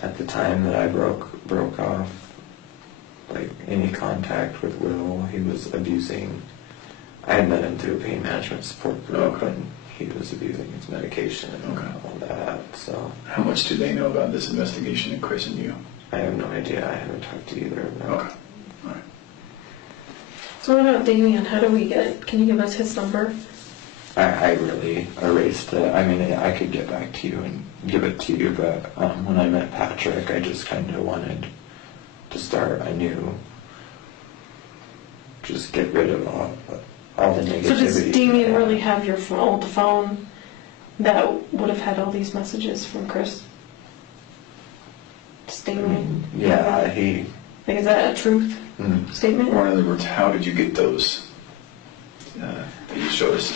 at the time that I broke off, like, any contact with Will, he was abusing. I had met him through a pain management support group, and he was abusing his medication and all that, so. How much do they know about this investigation and Chris and you? I have no idea. I haven't talked to either of them. Okay. All right. So what about Damien? How do we can you give us his number? I really erased it. I mean, I could get back to you and give it to you, but when I met Patrick, I just kind of wanted to start. I knew just get rid of all the negativity. So does Damien really have your phone, the phone that would have had all these messages from Chris? Does Damien? Yeah, he... Like, is that a truth statement? Or in other words, how did you get those that you showed us?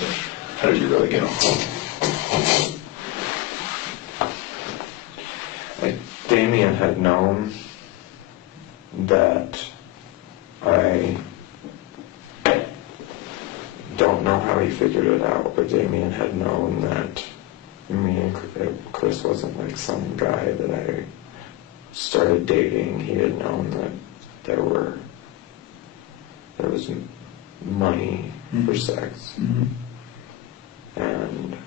How did you really get them? Like, Damien had known that I don't know how he figured it out, but Damien had known that me and Chris wasn't like some guy that I started dating. He had known that there was money for sex. And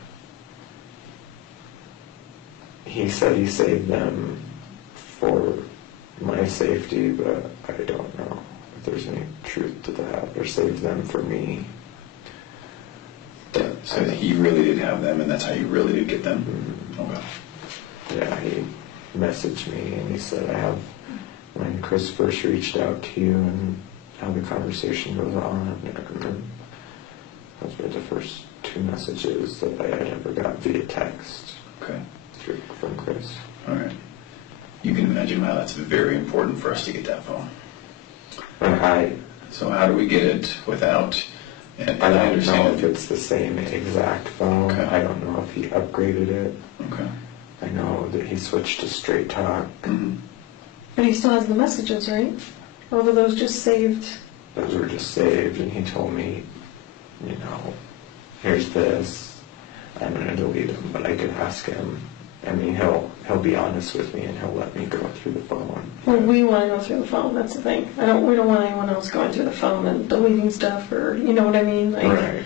he said he saved them for my safety, but I don't know if there's any truth to that, or saved them for me. So he really did have them, and that's how you really did get them? Okay. Yeah, he messaged me and he said, when Chris first reached out to you and how the conversation goes on, and then those were the first 2 messages that I had ever got via text. Okay. From Chris. All right. You can imagine how that's very important for us to get that phone. So how do we get it without... And I don't understand know if it's the same exact phone. Okay. I don't know if he upgraded it. Okay. I know that he switched to straight talk. But he still has the messages, right? Or were those just saved? Those were just saved, and he told me, here's this. I'm going to delete them, but I could ask him. I mean, he'll be honest with me, and he'll let me go through the phone. Well, we want to go through the phone. That's the thing. We don't want anyone else going through the phone and deleting stuff, or you know what I mean. Like, Right.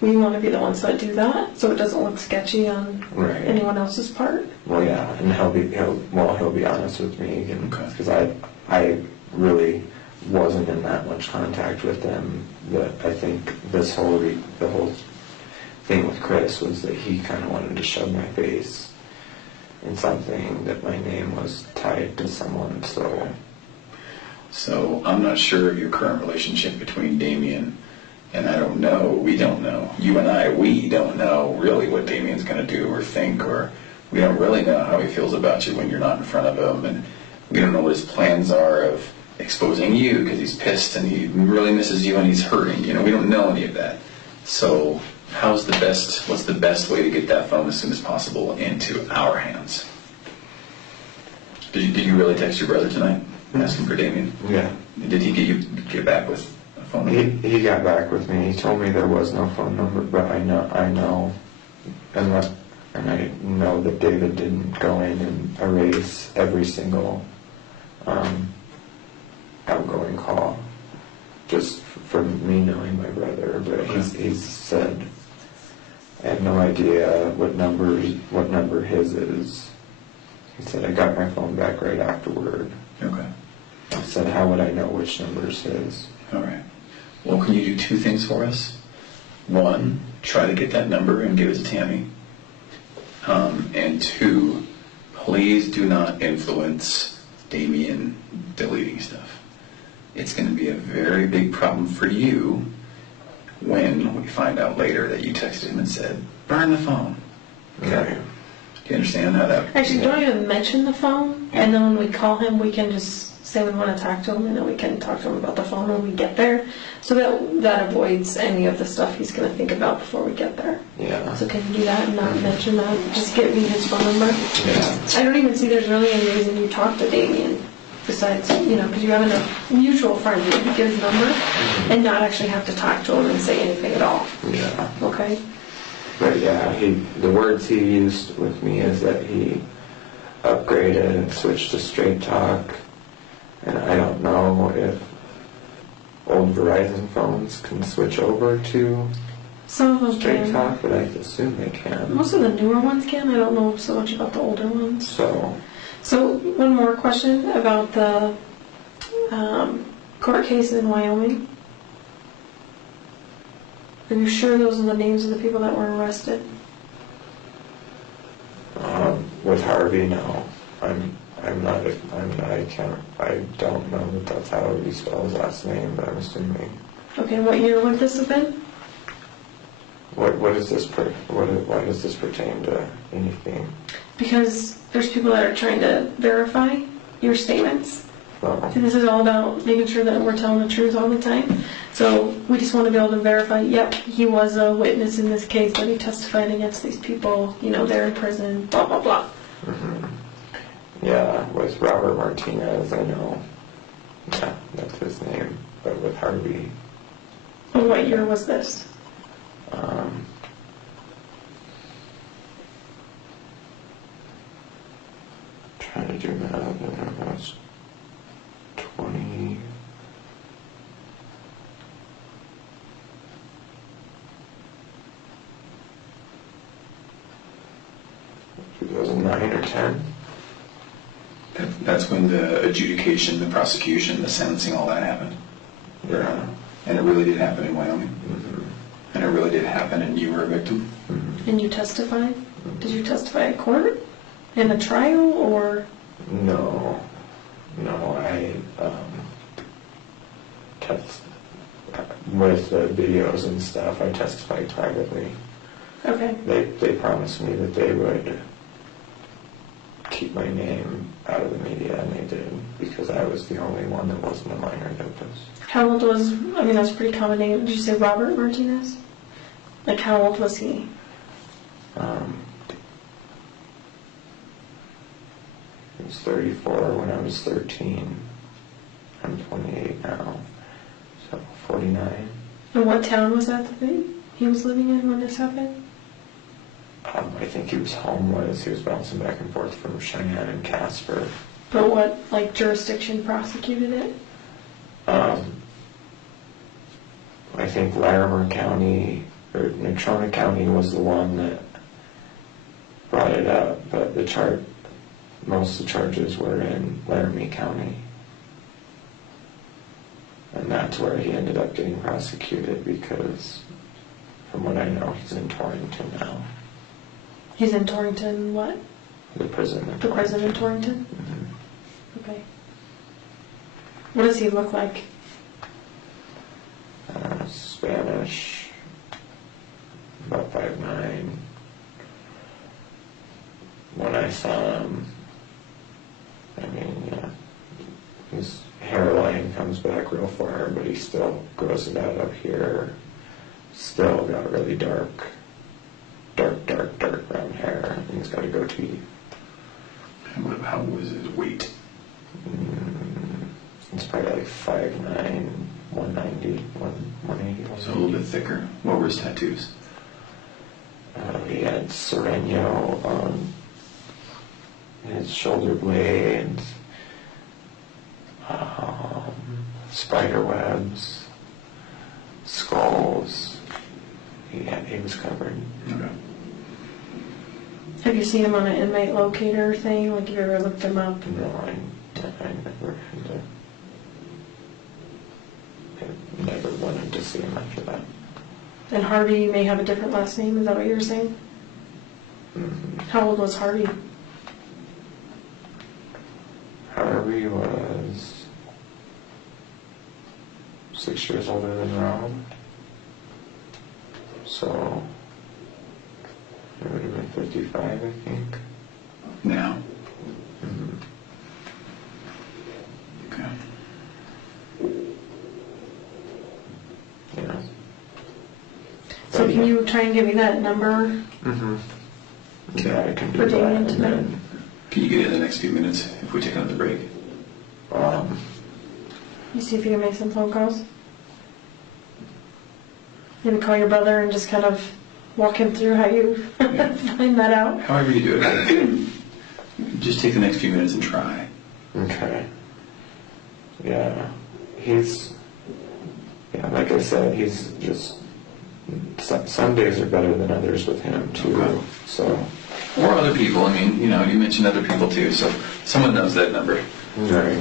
We want to be the ones that do that, so it doesn't look sketchy on Right. anyone else's part. Well, yeah, and he'll be honest with me, because Okay. I really wasn't in that much contact with them. But I think the whole thing with Chris was that he kind of wanted to shove my face in something that my name was tied to someone. So I'm not sure of your current relationship between Damien, and we don't know. You and I, we don't know really what Damien's going to do or think, or we don't really know how he feels about you when you're not in front of him, and we don't know what his plans are of exposing you because he's pissed and he really misses you and he's hurting. We don't know any of that. So what's the best way to get that phone as soon as possible into our hands? Did you really text your brother tonight asking for Damien? Yeah. Did he get back with a phone number? He got back with me. He told me there was no phone number, but I know, and I know that David didn't go in and erase every single outgoing call, just for me knowing my brother. But he's said, I have no idea what number his is. He said, I got my phone back right afterward. Okay. I said, how would I know which number is his? All right. Well, can you do 2 things for us? 1, try to get that number and give it to Tammy. And 2, please do not influence Damien deleting stuff. It's going to be a very big problem for you when we find out later that you texted him and said, burn the phone. Okay. Right. Do you understand how that... Actually, don't even mention the phone, and then when we call him, we can just say we want to talk to him, and then we can talk to him about the phone when we get there. So that avoids any of the stuff he's going to think about before we get there. Yeah. So can you do that and not mention that? Just give me his phone number. Yeah. I don't even see there's really any reason you talk to Damien besides, because you have enough mutual friends that you can give his number and not actually have to talk to him and say anything at all. Yeah. Okay? But yeah, the words he used with me is that he upgraded and switched to straight talk, and I don't know if old Verizon phones can switch over to Some of them straight can. talk, but I assume they can. Most of the newer ones can. I don't know so much about the older ones. So one more question about the court case in Wyoming. Are you sure those are the names of the people that were arrested? with Harvey, no, I'm I don't know that that's how you spell his last name, but I'm assuming. Okay, what year would this have been? What is this, why does this pertain to anything? Because there's people that are trying to verify your statements. Well, See, this is all about making sure that we're telling the truth all the time. So we just want to be able to verify, yep, he was a witness in this case, that he testified against these people, you know, they're in prison, blah, blah, blah. mm-hmm. Yeah, with Robert Martinez, I know. Yeah, that's his name. But with Harvey, And what year was this? Trying to do math, and that was 20. or 10. That's when the adjudication, the prosecution, the sentencing, all that happened. Yeah. And it really did happen in Wyoming. Mm-hmm. And it really did happen, and you were a victim. Mm-hmm. And you testified? Did you testify at court? In a trial, or? No, I with the videos and stuff, I testified privately. Okay. They promised me that they would keep my name out of the media, and they did, because I was the only one that wasn't a minor dopist. How old was, I mean, that's a pretty common name. Did you say Robert Martinez? Like, how old was he? He was 34 when I was 13. I'm 28 now, so 49. And what town was that he was living in when this happened? I think he was homeless. He was bouncing back and forth from Cheyenne and Casper. But what, like, jurisdiction prosecuted it? I think Larimer County, or Natrona County was the one that brought it up, but most of the charges were in Laramie County. And that's where he ended up getting prosecuted, because from what I know, he's in Torrington now. He's in Torrington, what? The prison. The prison in Torrington? Mm-hmm. Okay. What does he look like? Spanish, about 5'9". When I saw him, I mean, yeah, his hairline comes back real far, but he still grows it out up here. Still got really dark brown hair, and he's got a goatee. How was his weight? It's probably like 5'9", 190, 180. So a little bit thicker. What were his tattoos? He had Sereno on his shoulder blades, spider webs, skulls. He was covered. Okay. Have you seen him on an inmate locator thing? Like, have you ever looked him up? No, I never had to. I never wanted to see him after that. And Harvey may have a different last name, is that what you were saying? Mm-hmm. How old was Harvey? Harvey was 6 years older than Rob. So it would have been 55, I think. Now? Mm-hmm. Okay. Yeah. So can you try and give me that number? Mm-hmm. Yeah, I can do For that. Damien And tonight? then, Can you get it in the next few minutes if we take another break? You see if you can make some phone calls? Maybe call your brother and just kind of walk him through how you find that out. However you do it. Just take the next few minutes and try. okay. Yeah. Like I said, he's just, some days are better than others with him too. Okay. So. Or other people. I mean, you mentioned other people too, so someone knows that number. Right.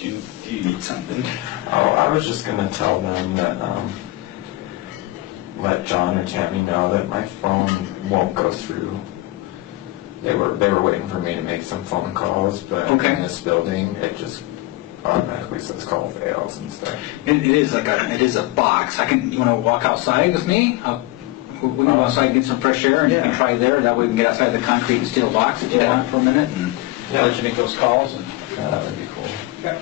Do you need something? Oh, I was just gonna tell them that, let John or Tammy know that my phone won't go through. They were waiting for me to make some phone calls, but Okay. in this building, it just automatically says call fails and stuff. It is a box. You want to walk outside with me? We can go outside and get some fresh air, and you can Yeah. try there. That way we can get outside the concrete and steel box if you Yeah. want for a minute, and Yeah. let you make those calls. And Yeah, that would be cool. okay.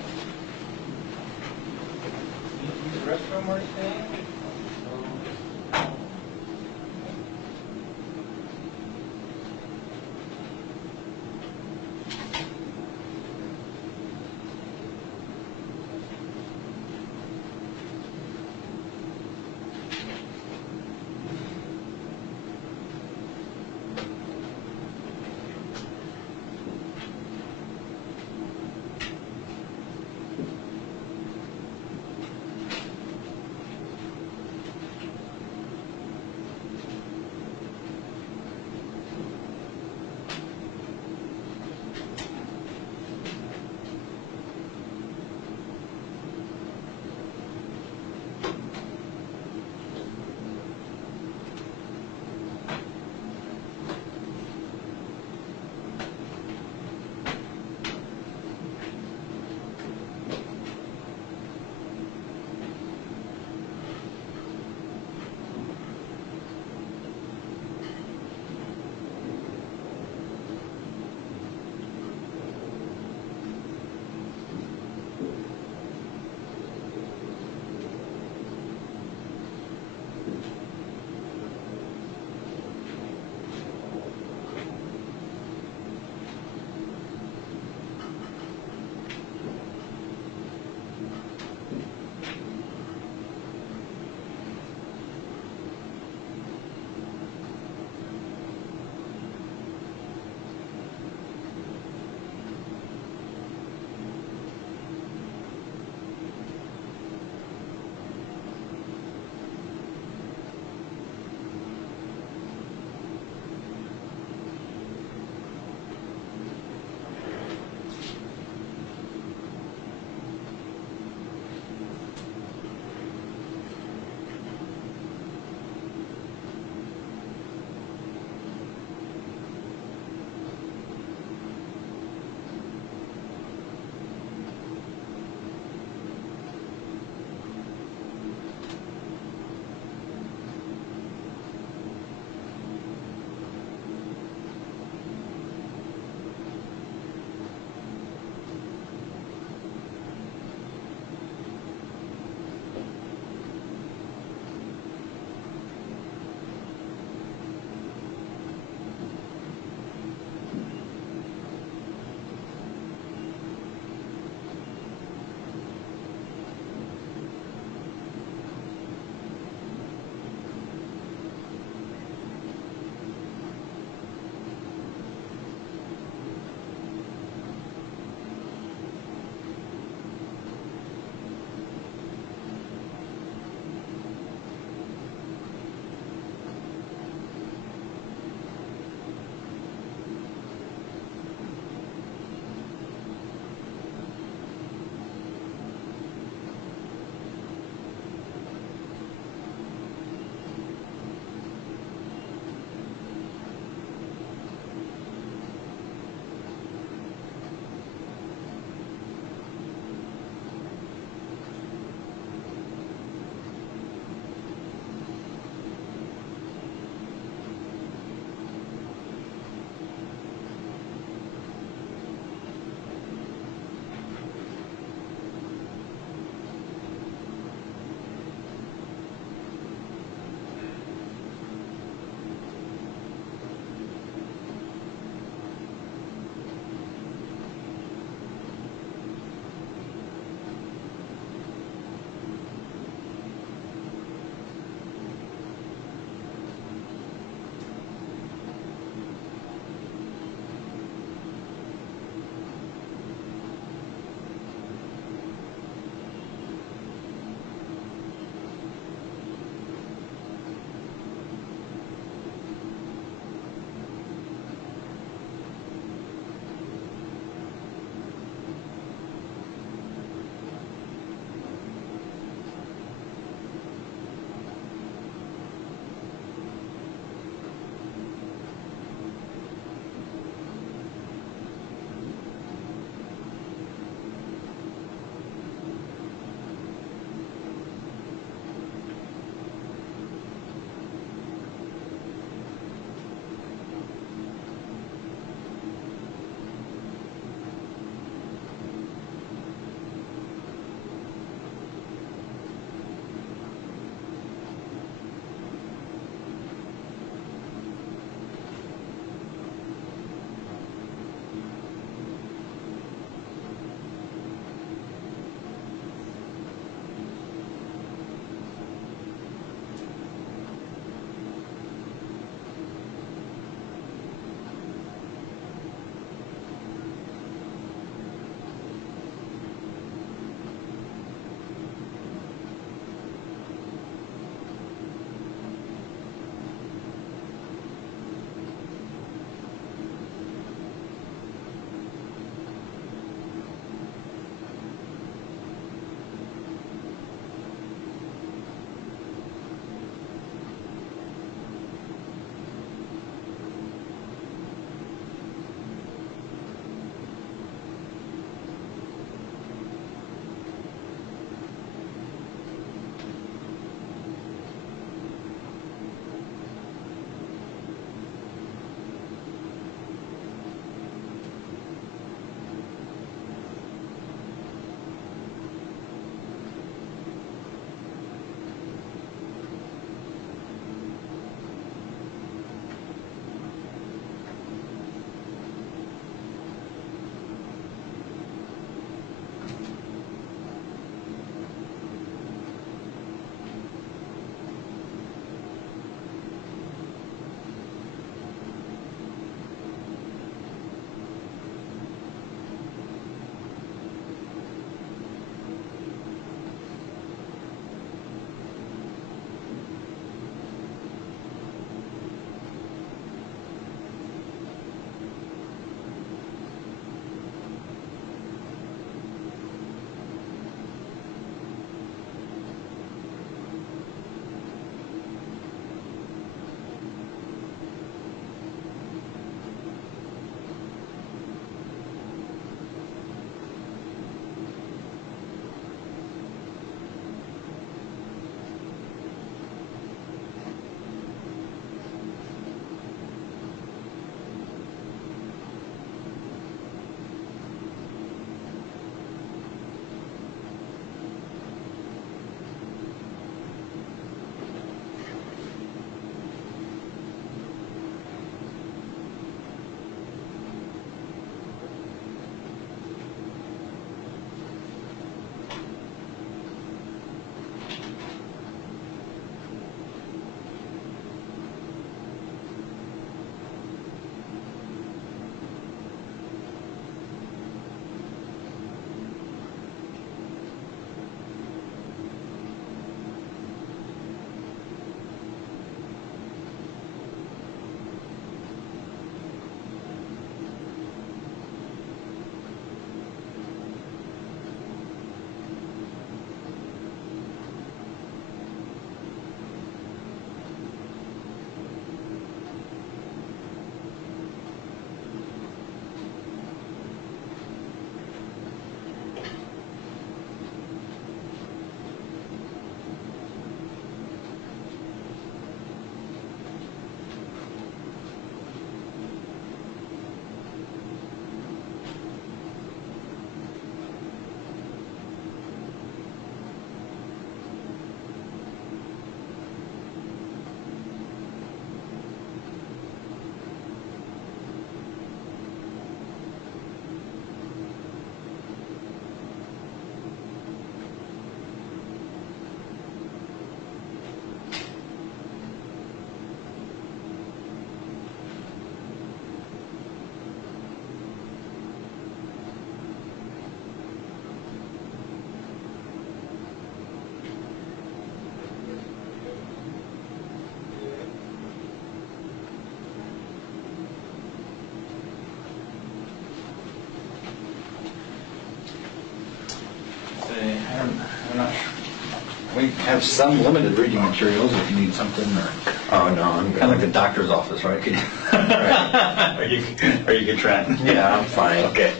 We have some limited reading materials if you need something, or Oh, no, I'm good. kind of like the doctor's office, right? Right. Are you good, Trent? Yeah, I'm fine. Okay.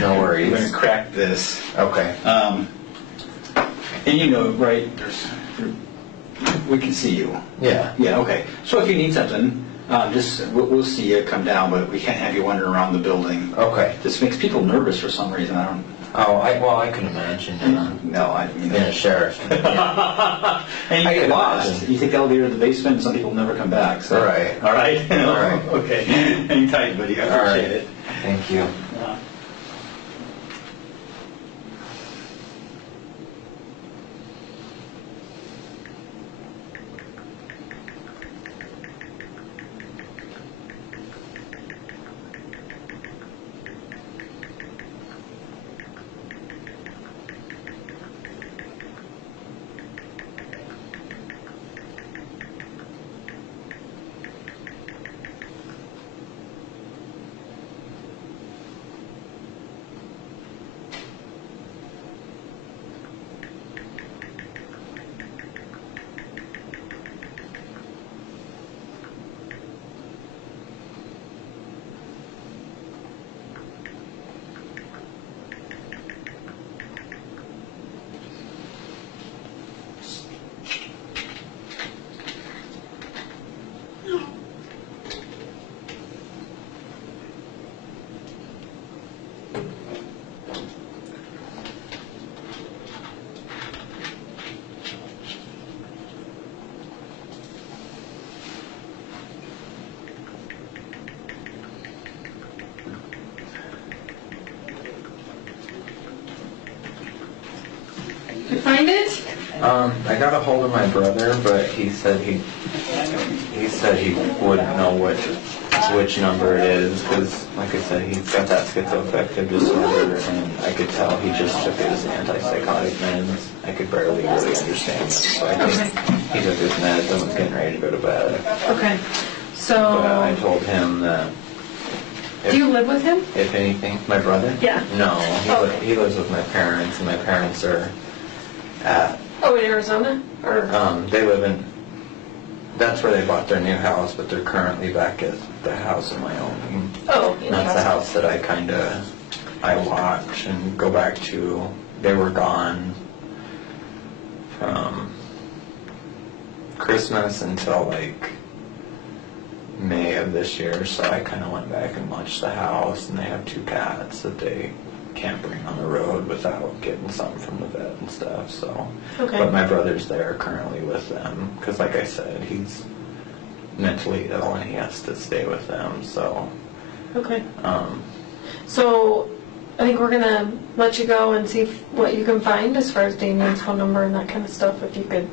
No We're worries. going to crack this. Okay. And you know, right, we can see you. Yeah. Yeah, okay. So if you need something, we'll see you come down, but we can't have you wandering around the building. Okay. This makes people nervous for some reason. I don't. Oh, I can imagine. No, I mean. In a sheriff. Yeah. And you I get can lost. imagine. You take the elevator to the basement, and some people never come back. So. Right. All right. All right. Okay. Hang tight, buddy. I All right. appreciate it. Thank you. You find it? I got a hold of my brother, but he said he wouldn't know which number it is, because, like I said, he's got that schizoaffective disorder, and I could tell he just took his antipsychotic meds. I could barely really understand it, so I think he took his meds and was getting ready to go to bed. Okay. But I So, told him that do you live with him? if anything, my brother? Yeah. No, Okay. he lives with my parents, and my parents are at, Oh, in Arizona? Or? they live in, that's where they bought their new house, but they're currently back at the house in Wyoming. Oh, And that's the house that I watch and go back to. They were gone from Christmas until like May of this year, so I kind of went back and watched the house, and they have 2 cats that they can't bring on the road without getting something from the vet and stuff, so. Okay. But my brother's there currently with them, because like I said, he's mentally ill and he has to stay with them, so. Okay. So, I think we're gonna let you go and see what you can find as far as Damien's phone number and that kind of stuff. If you could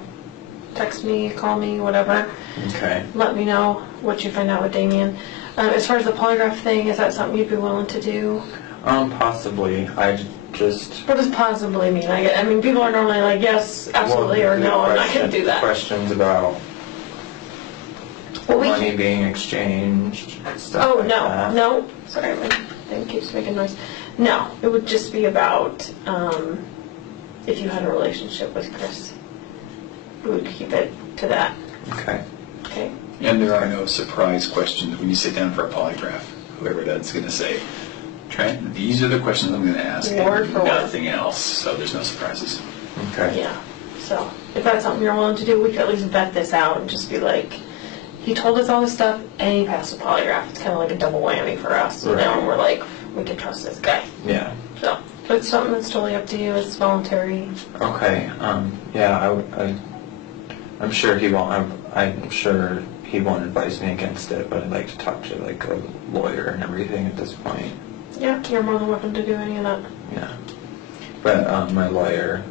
text me, call me, whatever. Okay. Let me know what you find out with Damien. As far as the polygraph thing, is that something you'd be willing to do? Possibly. I just. What does possibly mean? I mean, people are normally like, yes, absolutely, or no, I'm not going to do that. Questions about Well, we money being exchanged, stuff Oh, like no, that. no. Sorry, my thing keeps making noise. No, it would just be about if you had a relationship with Chris. We would keep it to that. Okay. Okay? And there are no surprise questions when you sit down for a polygraph. Whoever that's going to say, Trent, these are the questions I'm going to ask, Word and for word. nothing else. So there's no surprises. Okay. Yeah. So if that's something you're willing to do, we could at least vet this out and just be like, he told us all this stuff and he passed the polygraph. It's kind of like a double whammy for us. You know, Right. and we're like, we can trust this guy. Yeah. So it's something that's totally up to you. It's voluntary. Okay. Yeah. I'm sure he won't. I'm sure he won't advise me against it, but I'd like to talk to like a lawyer and everything at this point. Yeah, you're more than welcome to do any of that. Yeah. But my lawyer,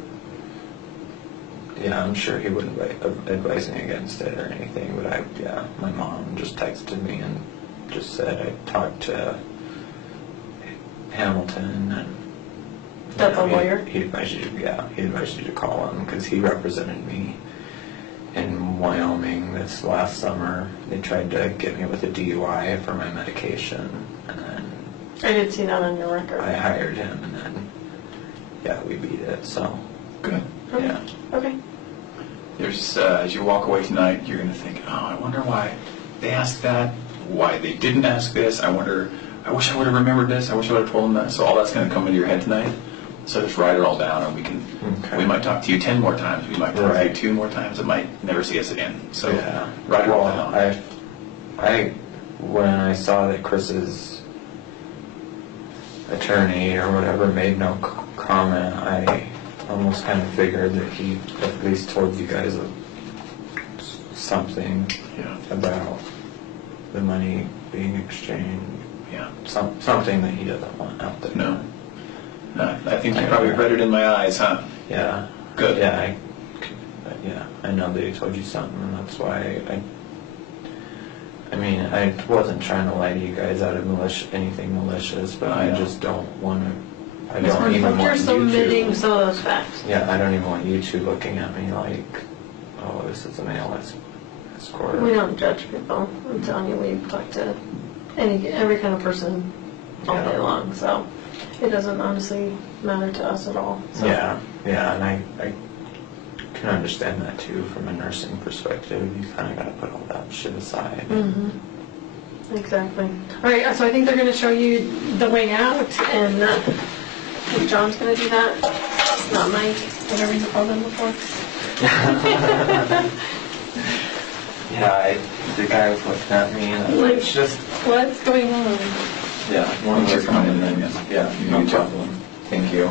yeah, I'm sure he wouldn't advise me against it or anything, but my mom just texted me and just said I talked to Hamilton and... That's a lawyer? He advised you to call him because he represented me in Wyoming this last summer. They tried to get me with a DUI for my medication, and then I did see that on your record. I hired him, and then, yeah, we beat it, so, Good. Okay. yeah. Okay. There's, as you walk away tonight, you're going to think, oh, I wonder why they asked that, why they didn't ask this. I wonder, I wish I would have remembered this. I wish I would have told them that. So all that's going to come into your head tonight. So just write it all down, and we might talk to you 10 more times. We might talk to you 2 more times. It might never see us again. So write it all down. When I saw that Chris's attorney or whatever made no comment, I almost kind of figured that he at least told you guys something about the money being exchanged. Yeah. Something that he doesn't want out there. No, I think you probably read it in my eyes, huh? Yeah. Good. Yeah, I know that he told you something, and that's why I mean, I wasn't trying to lie to you guys out of anything malicious, but I just don't want to. I don't even want you're submitting you to. some of those facts. Yeah, I don't even want you two looking at me like, oh, this is a male escort. We don't judge people. I'm telling you, we talk to every kind of person all day long, so it doesn't honestly matter to us at all. So. Yeah, and I can understand that too from a nursing perspective. You kind of got to put all that shit aside. Mm-hmm. Exactly. All right, so I think they're going to show you the way out, and I think John's going to do that. Not Mike, whatever you called him before. Yeah, the guy was looking at me, and Like, it's just what's going on? one of those Coming in then, yeah, you no need to- problem. Thank you.